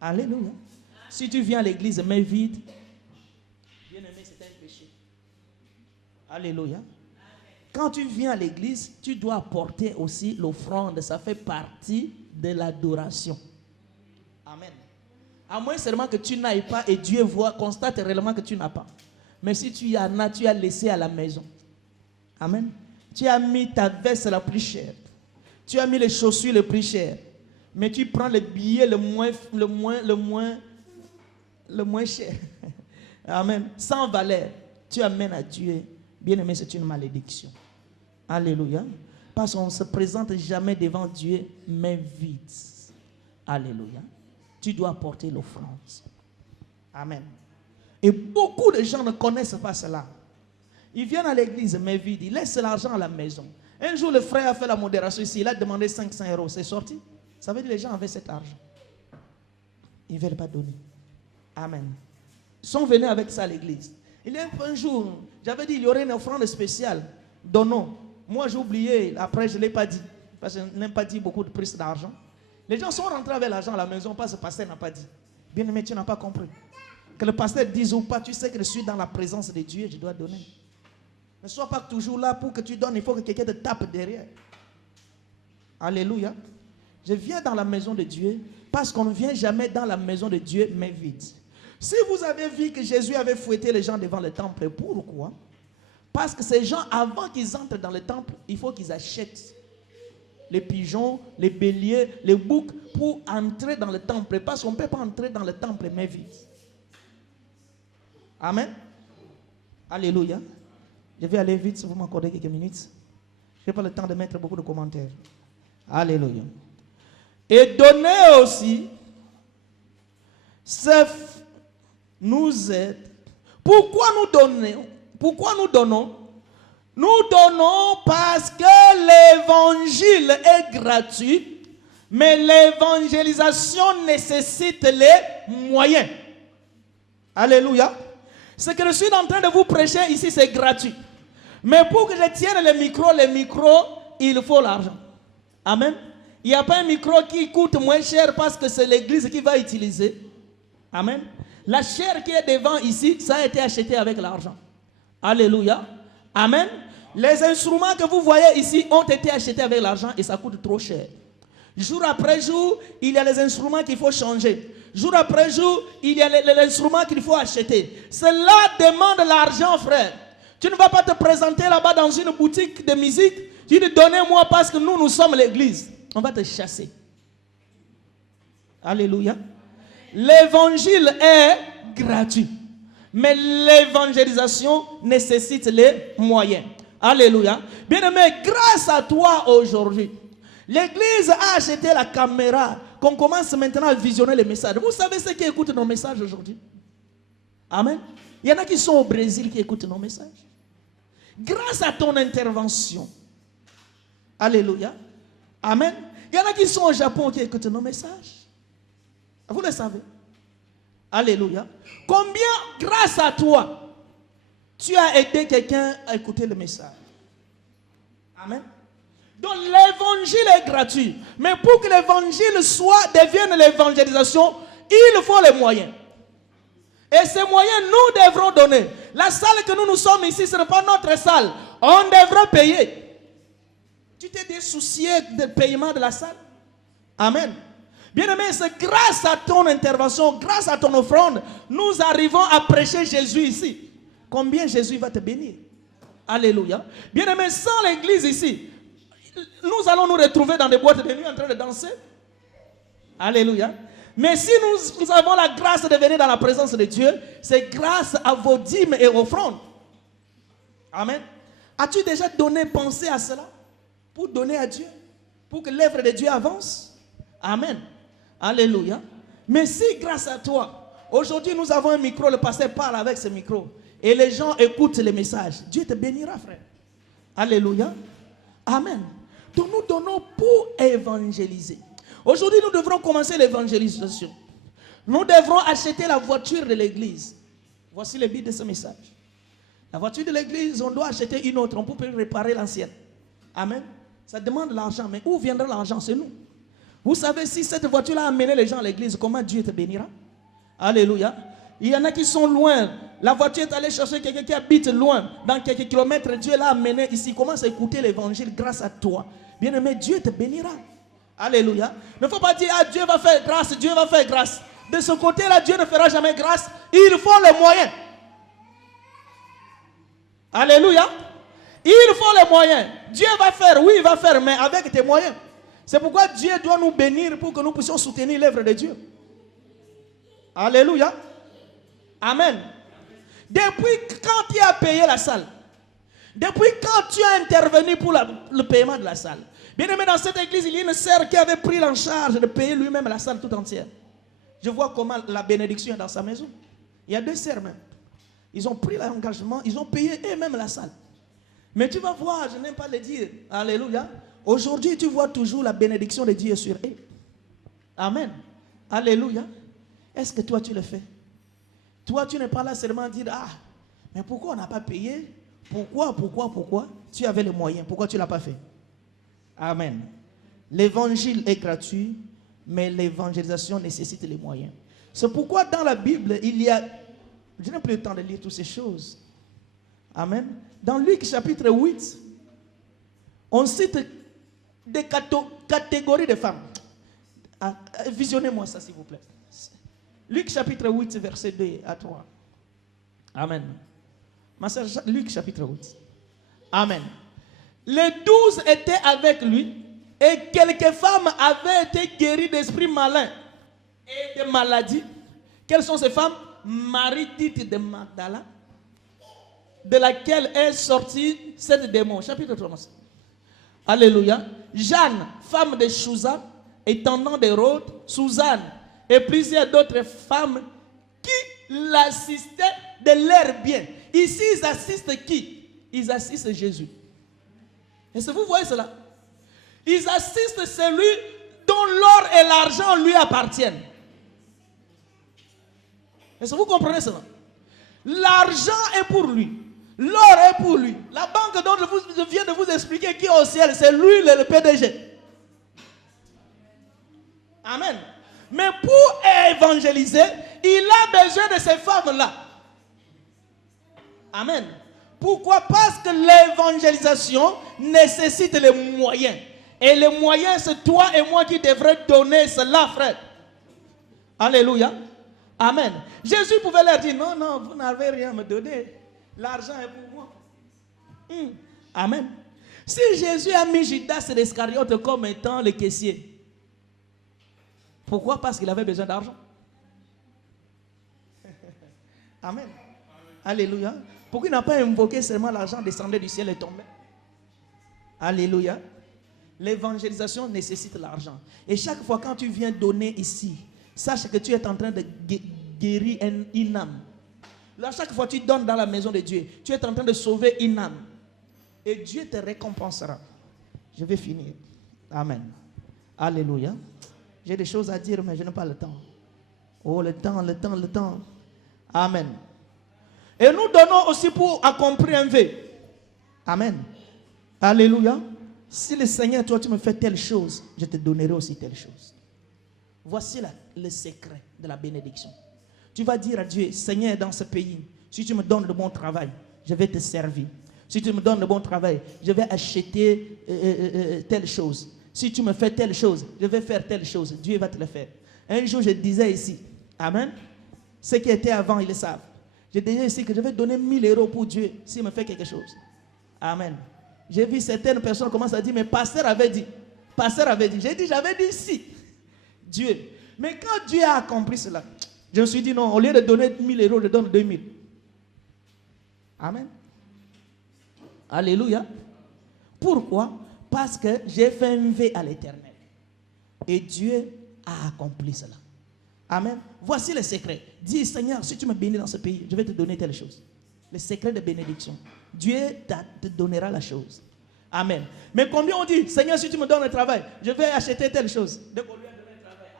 Alléluia. Amen. Si tu viens à l'église mains vides, bien aimé, c'est un péché. Alléluia. Amen. Quand tu viens à l'église, tu dois apporter aussi l'offrande. Ça fait partie de l'adoration. Amen. À moins seulement que tu n'ailles pas et Dieu constate réellement que tu n'as pas. Mais si tu en as, tu as laissé à la maison. Amen. Tu as mis ta veste la plus chère. Tu as mis les chaussures les plus chères. Mais tu prends le billet le moins cher. Amen. Sans valeur. Tu amènes à Dieu. Bien-aimé, c'est une malédiction. Alléluia. Parce qu'on ne se présente jamais devant Dieu, mais vide. Alléluia. Tu dois apporter l'offrande. Amen. Et beaucoup de gens ne connaissent pas cela. Ils viennent à l'église, mais vides. Ils laissent l'argent à la maison. Un jour, le frère a fait la modération ici. Il a demandé 500 €. C'est sorti. Ça veut dire que les gens avaient cet argent. Ils ne veulent pas donner. Amen. Ils sont venus avec ça à l'église. Il y a un jour, j'avais dit qu'il y aurait une offrande spéciale. Donnons. Moi, j'ai oublié. Après, je ne l'ai pas dit. Parce que je n'aime pas dit beaucoup de prix d'argent. Les gens sont rentrés avec l'argent à la maison parce que le pasteur n'a pas dit. Bien aimé, tu n'as pas compris. Que le pasteur dise ou pas, tu sais que je suis dans la présence de Dieu, je dois donner. Ne sois pas toujours là pour que tu donnes. Il faut que quelqu'un te tape derrière. Alléluia. Je viens dans la maison de Dieu parce qu'on ne vient jamais dans la maison de Dieu, mais vide. Si vous avez vu que Jésus avait fouetté les gens devant le temple, pourquoi? Parce que ces gens, avant qu'ils entrent dans le temple, il faut qu'ils achètent les pigeons, les béliers, les boucs pour entrer dans le temple. Parce qu'on ne peut pas entrer dans le temple, mais vide. Amen. Alléluia. Je vais aller vite si vous m'accordez quelques minutes. Je n'ai pas le temps de mettre beaucoup de commentaires. Alléluia. Et donner aussi, ça nous aide. Pourquoi nous donnons? Pourquoi nous donnons? Nous donnons parce que l'évangile est gratuit, mais l'évangélisation nécessite les moyens. Alléluia. Ce que je suis en train de vous prêcher ici, c'est gratuit. Mais pour que je tienne les micros, il faut l'argent. Amen. Il n'y a pas un micro qui coûte moins cher parce que c'est l'église qui va utiliser. Amen. La chair qui est devant ici, ça a été acheté avec l'argent. Alléluia. Amen. Les instruments que vous voyez ici ont été achetés avec l'argent et ça coûte trop cher. Jour après jour, il y a les instruments qu'il faut changer. Jour après jour, il y a les instruments qu'il faut acheter. Cela demande l'argent, frère. Tu ne vas pas te présenter là-bas dans une boutique de musique. Tu dis, donnez-moi parce que nous sommes l'église. On va te chasser. Alléluia. L'évangile est gratuit. Mais l'évangélisation nécessite les moyens. Alléluia. Bien-aimé, grâce à toi aujourd'hui, l'église a acheté la caméra qu'on commence maintenant à visionner les messages. Vous savez ceux qui écoutent nos messages aujourd'hui? Amen. Il y en a qui sont au Brésil qui écoutent nos messages. Grâce à ton intervention. Alléluia. Amen. Il y en a qui sont au Japon qui écoutent nos messages. Vous le savez. Alléluia. Combien, grâce à toi, tu as aidé quelqu'un à écouter le message? Amen. Donc l'évangile est gratuit. Mais pour que l'évangile devienne l'évangélisation, il faut les moyens. Et ces moyens, nous devrons donner. La salle que nous sommes ici, ce n'est pas notre salle. On devra payer. Tu t'es désoucié du paiement de la salle? Amen. Bien-aimé, c'est grâce à ton intervention, grâce à ton offrande, nous arrivons à prêcher Jésus ici. Combien Jésus va te bénir? Alléluia. Bien-aimé, sans l'église ici, nous allons nous retrouver dans des boîtes de nuit en train de danser. Alléluia. Mais si nous avons la grâce de venir dans la présence de Dieu, c'est grâce à vos dîmes et offrandes. Amen. As-tu déjà pensé à cela? Pour donner à Dieu? Pour que l'œuvre de Dieu avance? Amen. Alléluia. Mais si grâce à toi, aujourd'hui nous avons un micro, le pasteur parle avec ce micro, et les gens écoutent les messages, Dieu te bénira, frère. Alléluia. Amen. Donc nous donnons pour évangéliser. Aujourd'hui, nous devrons commencer l'évangélisation. Nous devrons acheter la voiture de l'église. Voici le but de ce message. La voiture de l'église, on doit acheter une autre. On peut réparer l'ancienne. Amen. Ça demande l'argent. Mais où viendra l'argent? C'est nous. Vous savez, si cette voiture-là a amené les gens à l'église, comment Dieu te bénira? Alléluia. Il y en a qui sont loin. La voiture est allée chercher quelqu'un qui habite loin. Dans quelques kilomètres, Dieu l'a amené ici. Commence à écouter l'évangile grâce à toi. Bien-aimé, Dieu te bénira. Alléluia. Il ne faut pas dire, ah, Dieu va faire grâce, Dieu va faire grâce. De ce côté-là, Dieu ne fera jamais grâce. Il faut les moyens. Alléluia. Il faut les moyens. Dieu va faire, oui, il va faire, mais avec tes moyens. C'est pourquoi Dieu doit nous bénir pour que nous puissions soutenir l'œuvre de Dieu. Alléluia. Amen. Depuis quand tu as payé la salle? Depuis quand tu as intervenu pour le paiement de la salle? Bien aimé, dans cette église, il y a une sœur qui avait pris en charge de payer lui-même la salle tout entière. Je vois comment la bénédiction est dans sa maison. Il y a 2 sœurs même. Ils ont pris l'engagement, ils ont payé eux-mêmes la salle. Mais tu vas voir, je n'aime pas le dire. Alléluia. Aujourd'hui, tu vois toujours la bénédiction de Dieu sur eux. Amen. Alléluia. Est-ce que toi, tu le fais? Toi, tu n'es pas là seulement à dire, ah, mais pourquoi on n'a pas payé? Pourquoi? Tu avais les moyens. Pourquoi tu ne l'as pas fait? Amen. L'évangile est gratuit, mais l'évangélisation nécessite les moyens. C'est pourquoi dans la Bible, il y a... Je n'ai plus le temps de lire toutes ces choses. Amen. Dans Luc chapitre 8, on cite des catégories de femmes. Visionnez-moi ça, s'il vous plaît. Luc chapitre 8, verset 2 à 3. Amen. Ma soeur, Luc chapitre 8. Amen. Les 12 étaient avec lui et quelques femmes avaient été guéries d'esprits malins et de maladies. Quelles sont ces femmes? Marie dite de Magdala, de laquelle est sorti 7 démons. Chapitre 3. Alléluia. Jeanne, femme de Chouza, intendant d'Hérode, Suzanne et plusieurs d'autres femmes qui l'assistaient de leur bien. Ici, ils assistent qui? Ils assistent Jésus. Est-ce que vous voyez cela? Ils assistent celui dont l'or et l'argent lui appartiennent. Est-ce que vous comprenez cela? L'argent est pour lui. L'or est pour lui. La banque dont je viens de vous expliquer qui est au ciel, c'est lui le PDG. Amen. Mais pour évangéliser, il a besoin de ces femmes-là. Amen. Pourquoi? Parce que l'évangélisation nécessite les moyens. Et les moyens, c'est toi et moi qui devrions donner cela, frère. Alléluia. Amen. Jésus pouvait leur dire, non, non, vous n'avez rien à me donner. L'argent est pour moi. Amen. Si Jésus a mis Judas l'Iscariote comme étant le caissier, pourquoi? Parce qu'il avait besoin d'argent. Amen. Alléluia. Pourquoi il n'a pas invoqué seulement l'argent descendait du ciel et tombait? Alléluia. L'évangélisation nécessite l'argent. Et chaque fois quand tu viens donner ici, sache que tu es en train de guérir une âme. Là, chaque fois que tu donnes dans la maison de Dieu, tu es en train de sauver une âme. Et Dieu te récompensera. Je vais finir. Amen. Alléluia. J'ai des choses à dire, mais je n'ai pas le temps. Oh, le temps. Amen. Et nous donnons aussi pour accomplir un vœu. Amen. Alléluia. Si le Seigneur, toi, tu me fais telle chose, je te donnerai aussi telle chose. Voici le secret de la bénédiction. Tu vas dire à Dieu, Seigneur, dans ce pays, si tu me donnes de bon travail, je vais te servir. Si tu me donnes de bon travail, je vais acheter telle chose. Si tu me fais telle chose, je vais faire telle chose. Dieu va te le faire. Un jour, je disais ici, Amen. Ceux qui étaient avant, ils le savent. Je disais ici que je vais donner 1000 € pour Dieu s'il me fait quelque chose. Amen. J'ai vu certaines personnes commencer à dire, mais pasteur avait dit. J'ai dit, j'avais dit si. Dieu. Mais quand Dieu a accompli cela, je me suis dit non, au lieu de donner 1000 €, je donne 2000. Amen. Alléluia. Pourquoi? Parce que j'ai fait un vœu à l'Éternel. Et Dieu a accompli cela. Amen. Voici le secret. Dis, Seigneur, si tu me bénis dans ce pays, je vais te donner telle chose. Le secret de bénédiction. Dieu te donnera la chose. Amen. Mais combien on dit, Seigneur, si tu me donnes un travail, je vais acheter telle chose. Dès qu'on lui a donné un travail,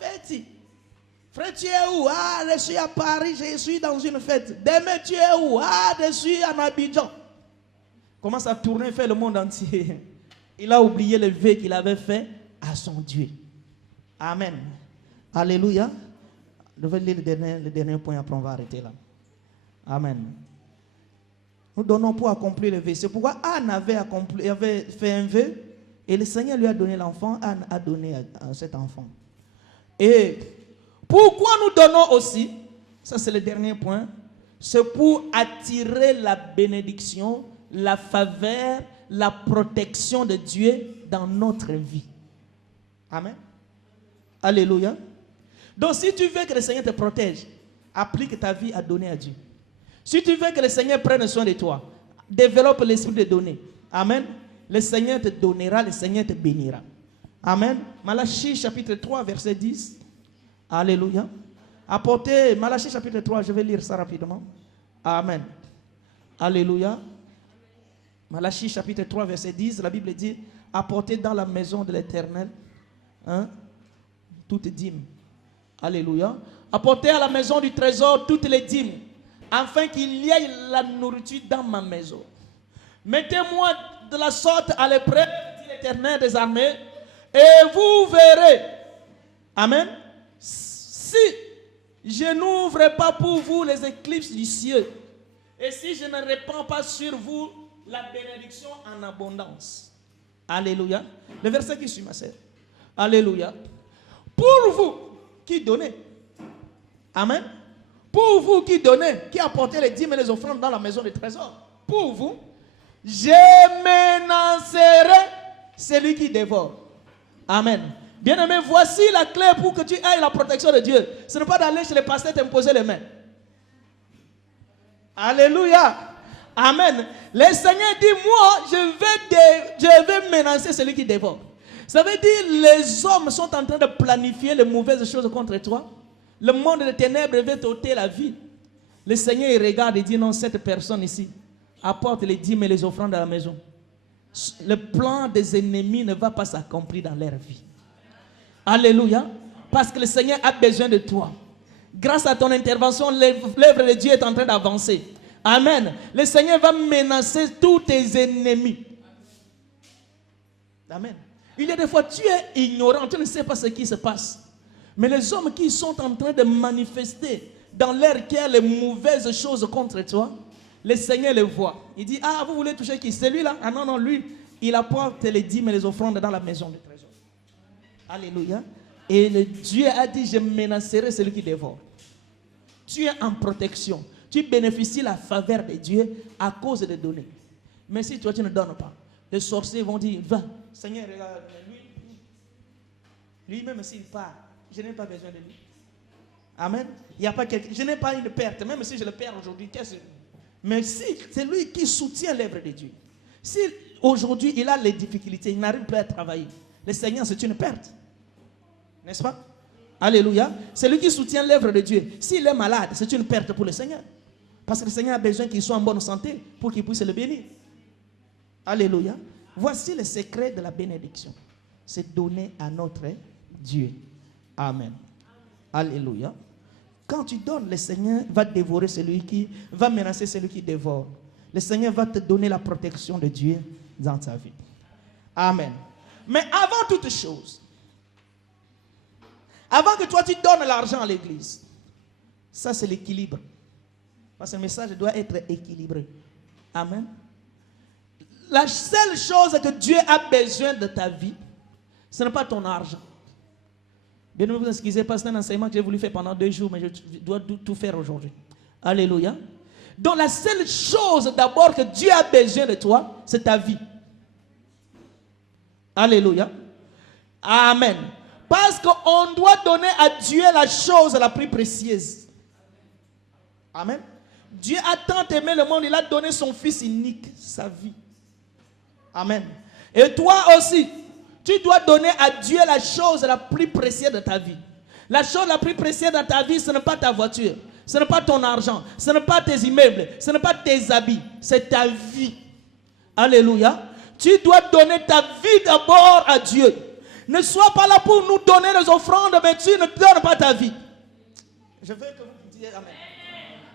fête. Frère, tu es où? Je suis à Paris, je suis dans une fête. Demain, tu es où? Je suis en Abidjan. Commence à tourner, faire le monde entier. Il a oublié le vœu qu'il avait fait à son Dieu. Amen. Alléluia. Je vais lire le dernier point, après on va arrêter là. Amen. Nous donnons pour accomplir le vœu. C'est pourquoi Anne avait fait un vœu et le Seigneur lui a donné l'enfant. Anne a donné à cet enfant. Et pourquoi nous donnons aussi, ça c'est le dernier point, c'est pour attirer la bénédiction la faveur, la protection de Dieu dans notre vie. Amen. Alléluia. Donc si tu veux que le Seigneur te protège, applique ta vie à donner à Dieu. Si tu veux que le Seigneur prenne soin de toi, développe l'esprit de donner. Amen. Le Seigneur te donnera, le Seigneur te bénira. Amen. Malachie chapitre 3 verset 10. Alléluia. Apportez, Malachie chapitre 3, je vais lire ça rapidement. Amen. Alléluia. Malachie chapitre 3 verset 10, la Bible dit, apportez dans la maison de l'Éternel toutes dîmes. Alléluia. Apportez à la maison du trésor toutes les dîmes, afin qu'il y ait la nourriture dans ma maison. Mettez-moi de la sorte à l'épreuve, dit l'Éternel des armées, et vous verrez. Amen. Si je n'ouvre pas pour vous les éclipses du ciel, et si je ne répands pas sur vous la bénédiction en abondance. Alléluia. Le verset qui suit, ma sœur. Alléluia. Pour vous qui donnez. Amen. Pour vous qui donnez, qui apportez les dîmes et les offrandes dans la maison des trésors. Pour vous, je menacerai celui qui dévore. Amen. Bien-aimé, voici la clé pour que tu aies la protection de Dieu. Ce n'est pas d'aller chez les pasteurs t'imposer les mains. Alléluia. Amen. Le Seigneur dit, moi, je vais menacer celui qui dévore. Ça veut dire, les hommes sont en train de planifier les mauvaises choses contre toi. Le monde des ténèbres veut t'ôter la vie. Le Seigneur, il regarde et dit, non, cette personne ici apporte les dîmes et les offrandes à la maison. Le plan des ennemis ne va pas s'accomplir dans leur vie. Alléluia. Parce que le Seigneur a besoin de toi. Grâce à ton intervention, l'œuvre de Dieu est en train d'avancer. Amen. Le Seigneur va menacer tous tes ennemis. Amen. Il y a des fois, tu es ignorant, tu ne sais pas ce qui se passe. Mais les hommes qui sont en train de manifester dans leur cœur les mauvaises choses contre toi, le Seigneur les voit. Il dit, ah, vous voulez toucher qui? Celui-là? Ah non, non, lui, il apporte les dîmes et les offrandes dans la maison du trésor. Alléluia. Et le Dieu a dit, je menacerai celui qui dévore. Tu es en protection. Tu bénéficies la faveur de Dieu à cause de donner. Mais si toi tu ne donnes pas, les sorciers vont dire, va, Seigneur, regarde, lui-même s'il part, je n'ai pas besoin de lui. Amen. Il n'y a pas quelque... Je n'ai pas une perte, même si je le perds aujourd'hui. Mais si c'est lui qui soutient l'œuvre de Dieu. Si aujourd'hui il a les difficultés, il n'arrive plus à travailler, le Seigneur c'est une perte. N'est-ce pas? Alléluia. C'est lui qui soutient l'œuvre de Dieu. S'il est malade, c'est une perte pour le Seigneur. Parce que le Seigneur a besoin qu'il soit en bonne santé pour qu'il puisse le bénir. Alléluia. Voici le secret de la bénédiction. C'est donner à notre Dieu. Amen. Alléluia. Quand tu donnes, le Seigneur va dévorer celui qui va menacer celui qui dévore. Le Seigneur va te donner la protection de Dieu dans ta vie. Amen. Mais avant toute chose, avant que toi tu donnes l'argent à l'église, ça c'est l'équilibre. Parce que le message doit être équilibré. Amen. La seule chose que Dieu a besoin de ta vie, ce n'est pas ton argent. Bien, ne vous excusez pas, c'est un enseignement que j'ai voulu faire pendant 2 jours, mais je dois tout faire aujourd'hui. Alléluia. Donc la seule chose d'abord que Dieu a besoin de toi, c'est ta vie. Alléluia. Amen. Parce qu'on doit donner à Dieu la chose la plus précieuse. Amen. Dieu a tant aimé le monde, il a donné son Fils unique, sa vie. Amen. Et toi aussi, tu dois donner à Dieu la chose la plus précieuse de ta vie. La chose la plus précieuse de ta vie, ce n'est pas ta voiture, ce n'est pas ton argent, ce n'est pas tes immeubles, ce n'est pas tes habits, c'est ta vie. Alléluia. Tu dois donner ta vie d'abord à Dieu. Ne sois pas là pour nous donner les offrandes, mais tu ne donnes pas ta vie. Je veux que vous disiez Amen.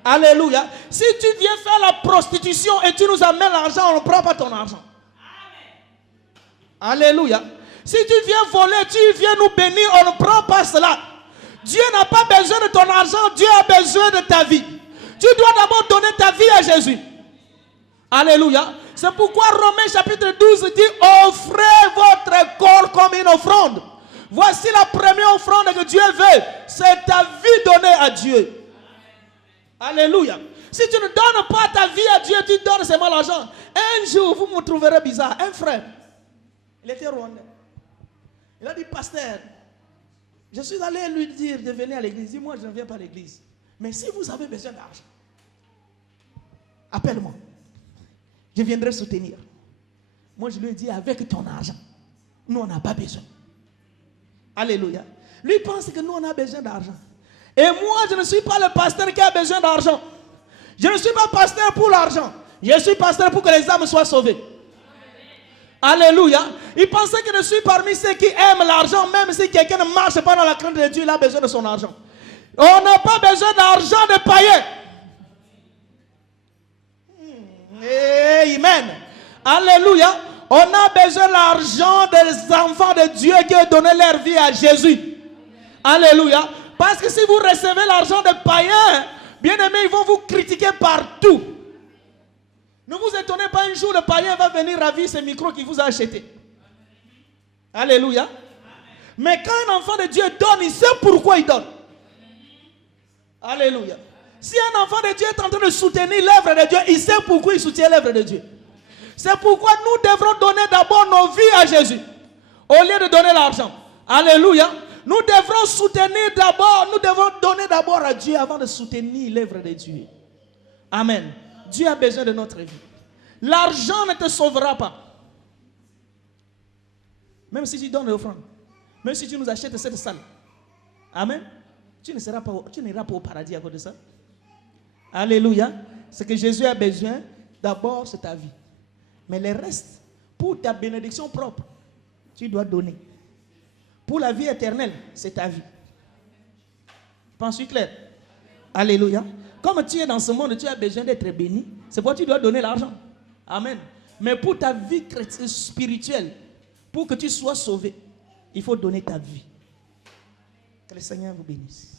Alléluia. Si tu viens faire la prostitution et tu nous amènes l'argent, on ne prend pas ton argent. Alléluia. Si tu viens voler, tu viens nous bénir, on ne prend pas cela. Dieu n'a pas besoin de ton argent, Dieu a besoin de ta vie. Tu dois d'abord donner ta vie à Jésus. Alléluia. C'est pourquoi Romains chapitre 12 dit, offrez votre corps comme une offrande. Voici la première offrande que Dieu veut. C'est ta vie donnée à Dieu. Alléluia. Si tu ne donnes pas ta vie à Dieu, tu donnes seulement l'argent. Un jour, vous me trouverez bizarre. Un frère, il était rwandais. Il a dit, pasteur, je suis allé lui dire de venir à l'église. Il dit, moi, je ne viens pas à l'église. Mais si vous avez besoin d'argent, appelle-moi. Je viendrai soutenir. Moi, je lui ai dit, avec ton argent, nous, on n'a pas besoin. Alléluia. Lui pense que nous, on a besoin d'argent. Et moi, je ne suis pas le pasteur qui a besoin d'argent. Je ne suis pas pasteur pour l'argent. Je suis pasteur pour que les âmes soient sauvées. Alléluia. Il pensait que je suis parmi ceux qui aiment l'argent, même si quelqu'un ne marche pas dans la crainte de Dieu, il a besoin de son argent. On n'a pas besoin d'argent de païens. Amen. Alléluia. On a besoin de l'argent des enfants de Dieu qui ont donné leur vie à Jésus. Alléluia. Parce que si vous recevez l'argent des païens, bien aimés, ils vont vous critiquer partout. Ne vous étonnez pas, un jour le païen va venir ravir ce micro qu'il vous a acheté. Alléluia. Mais quand un enfant de Dieu donne, il sait pourquoi il donne. Alléluia. Si un enfant de Dieu est en train de soutenir l'œuvre de Dieu, il sait pourquoi il soutient l'œuvre de Dieu. C'est pourquoi nous devrons donner d'abord nos vies à Jésus, au lieu de donner l'argent. Alléluia. Nous devrons soutenir d'abord, nous devons donner d'abord à Dieu avant de soutenir l'œuvre de Dieu. Amen. Dieu a besoin de notre vie. L'argent ne te sauvera pas. Même si tu donnes l'offrande, même si tu nous achètes cette salle. Amen. Tu n'iras pas au paradis à cause de ça. Alléluia. Ce que Jésus a besoin, d'abord, c'est ta vie. Mais le reste, pour ta bénédiction propre, tu dois donner. Pour la vie éternelle, c'est ta vie. Penses-tu clair? Alléluia. Comme tu es dans ce monde, tu as besoin d'être béni. C'est pourquoi tu dois donner l'argent. Amen. Mais pour ta vie spirituelle, pour que tu sois sauvé, il faut donner ta vie. Que le Seigneur vous bénisse.